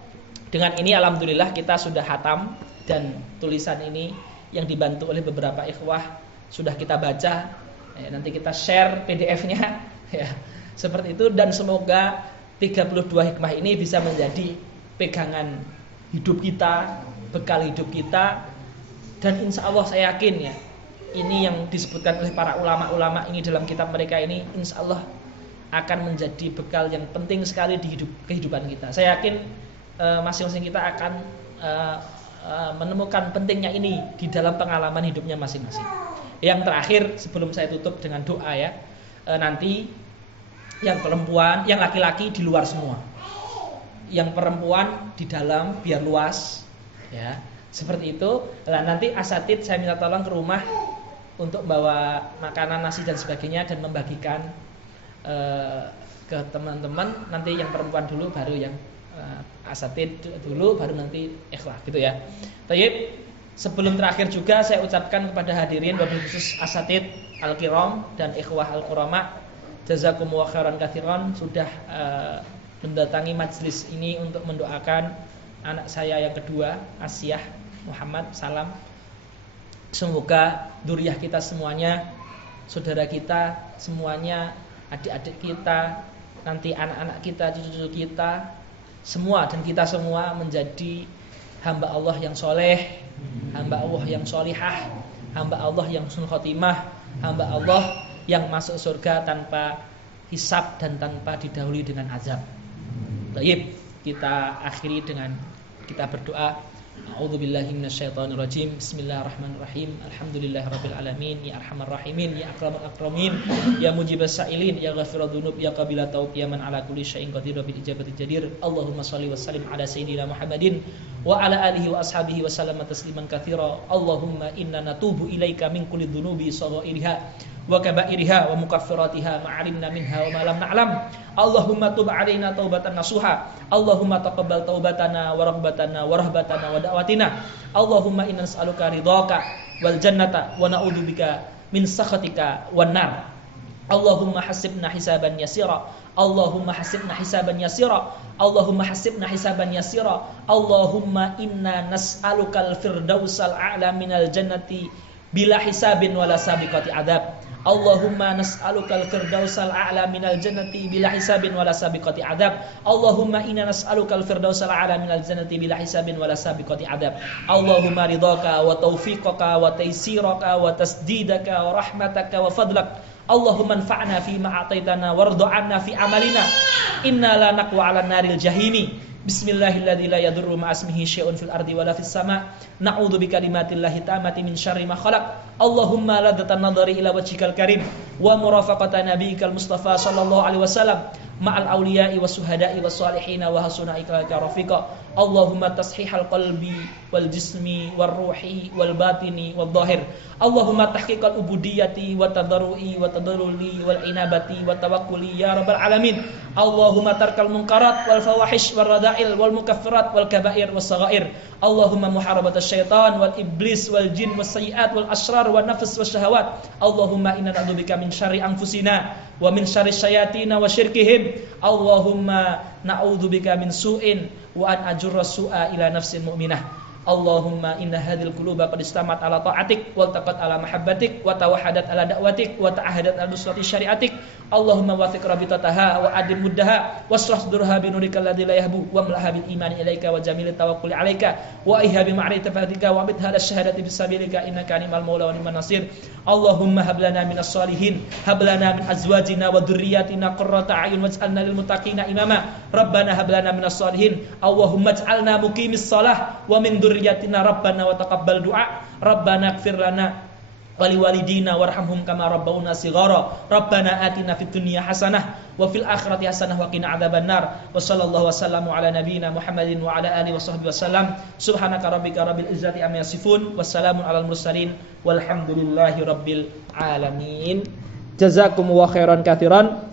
dengan ini alhamdulillah kita sudah hatam dan tulisan ini yang dibantu oleh beberapa ikhwah sudah kita baca Ya, nanti kita share PDF-nya ya. Seperti itu, dan semoga 32 hikmah ini bisa menjadi pegangan hidup kita, bekal hidup kita, dan insya Allah saya yakin ya, ini yang disebutkan oleh para ulama-ulama ini dalam kitab mereka ini, insya Allah akan menjadi bekal yang penting sekali di kehidupan kita. Saya yakin masing-masing kita akan menemukan pentingnya ini di dalam pengalaman hidupnya masing-masing. Yang terakhir sebelum saya tutup dengan doa ya, nanti yang perempuan, yang laki-laki di luar semua, yang perempuan di dalam biar luas ya, seperti itu. Nah, nanti asatid saya minta tolong ke rumah untuk bawa makanan, nasi dan sebagainya, dan membagikan ke teman-teman. Nanti yang perempuan dulu, baru yang asatid dulu, baru nanti ikhlas gitu ya. Baik, sebelum terakhir juga saya ucapkan kepada hadirin, wabil khusus asatid al-kiram dan ikhwah al-kurama, jazakumullah khairan katsiran sudah mendatangi majelis ini untuk mendoakan anak saya yang kedua, Asyah Muhammad Salam. Semoga dzurriyyah kita semuanya, saudara kita semuanya, adik-adik kita, nanti anak-anak kita, cucu-cucu kita semua, dan kita semua menjadi hamba Allah yang soleh, hamba Allah yang solihah, hamba Allah yang husnul khotimah, hamba Allah yang masuk surga tanpa hisab dan tanpa didahului dengan azab. Baik, kita akhiri dengan kita berdoa. A'udzubillahi minasyaitonirrajim. Bismillahirrahmanirrahim. Alhamdulillahirabbil alamin, ya arhamar rahimin, ya akramul akramin, ya mujibas sa'ilin, ya ghafirudz dzunub, ya qabilat taub, ya man ala kulli syai'in qadir bil ijabati jadir. Allahumma shalli wa sallim ala sayyidina Muhammadin wa ala alihi wa ashabihi wa sallama tasliman katsira. Allahumma inna natubu ilaika min kulli dzunubi saghairiha wa kabairiha wa mukaffiratiha ma'alimna minha wa ma lam na'lam. Allahumma tub 'alaina taubatan nasuha. Allahumma taqabbal taubatana wa raghbatana wa rahbatana wa da'watina. Allahumma inna nas'aluka ridhaka wal jannata wa na'udzubika min sakhatika wan nar. Allahumma hasibna hisaban yasira. Allahumma hasibna hisaban yasira. Allahumma hasibna hisaban yasira. Allahumma inna nas'alukal firdausal a'la minal jannati bila hisabin wala sabiqati adab. Allahumma nas'alukal firdausal a'la minal jannati bila hisabin wala sabiqati adab. Allahumma inna nas'alukal firdausal a'la minal jannati bila hisabin wala sabiqati adab. Allahumma ridhaka wa taufiqaka wa taysiraka wa tasdidaka wa rahmataka wa fadlak. Allahumma anfa'na fi ma ataitana warda 'anna fi amalina. Inna la naqwa 'alan naril jahimi. Bismillahilladzi la yadurru ma ismihi syai'un fil ardi wala fis sama'. Na'udzu bikalimatillahi tammati min syarri ma khalaq. Allahumma ladzatan nadhari ila wajhikal karim wa murafaqata nabiyyikal mustafa sallallahu alaihi wasallam ma'al awliya'i was suhada'i was salihin wa hasuna ulaika rafiqa. Allahumma tashihal qalbi wal jismi war ruhi wal batini wal dhahir. Allahumma tahqiqal ubudiyyati wa tadarrui wa tadalluli wal inabati wa tawakkuli ya rabbal alamin. Allahumma tarkal munkarat wal fawahish wal rada'il wal mukaffirat wal kaba'ir was saghair. Allahumma muharabatas syaitan wal iblis wal jin was sayyiat wal asrar wan nafs was syahawat. Allahumma inna na'udzubika min syarri anfusina wa min syarri syayatin wa syirkihim. Allahumma na'udzubika min su'in wa an ajurra su'a ila nafsin mu'minah. Allahumma inna hadhil quluba qad istamat ala ta'atik wal taqat ala mahabbatik wa tawahadat ala da'watik wa ta'ahadat ala nusrati syariatik. Allahumma wafiq rabitataha wa adim muddaha washrah sudurha bi nurikal ladzi la yahbu wa mlaha bil imani ilaika wa jamil tawakkuli alaika wa ihha bi ma'rifatika wa bidha ala syahadati bisabilika innaka ni'mal maula wa ni'man nasir. Allahumma hab lana minas solihin, hab lana min azwajina wa dhurriyyatina qurrata a'yun waj'alna lil muttaqina imama. Rabbana hab lana minas solihin. Allahumma ij'alna muqimis shalah wa min dhurriyyatina rabbana wa taqabbal du'a. Rabbana ighfir lana wali walidina warhamhum kama rabbawna shighara. Rabbana atina fid dunya hasanah wa fil akhirati hasanah wa qina adzabannar. Wa sallallahu wasallamu ala nabiyyina Muhammadin wa ala alihi washabbihi wasallam. Subhanaka rabbika rabbil izzati amma yasifun wassalamun alal mursalin walhamdulillahi rabbil alamin. Jazakumullahu khairan katsiran.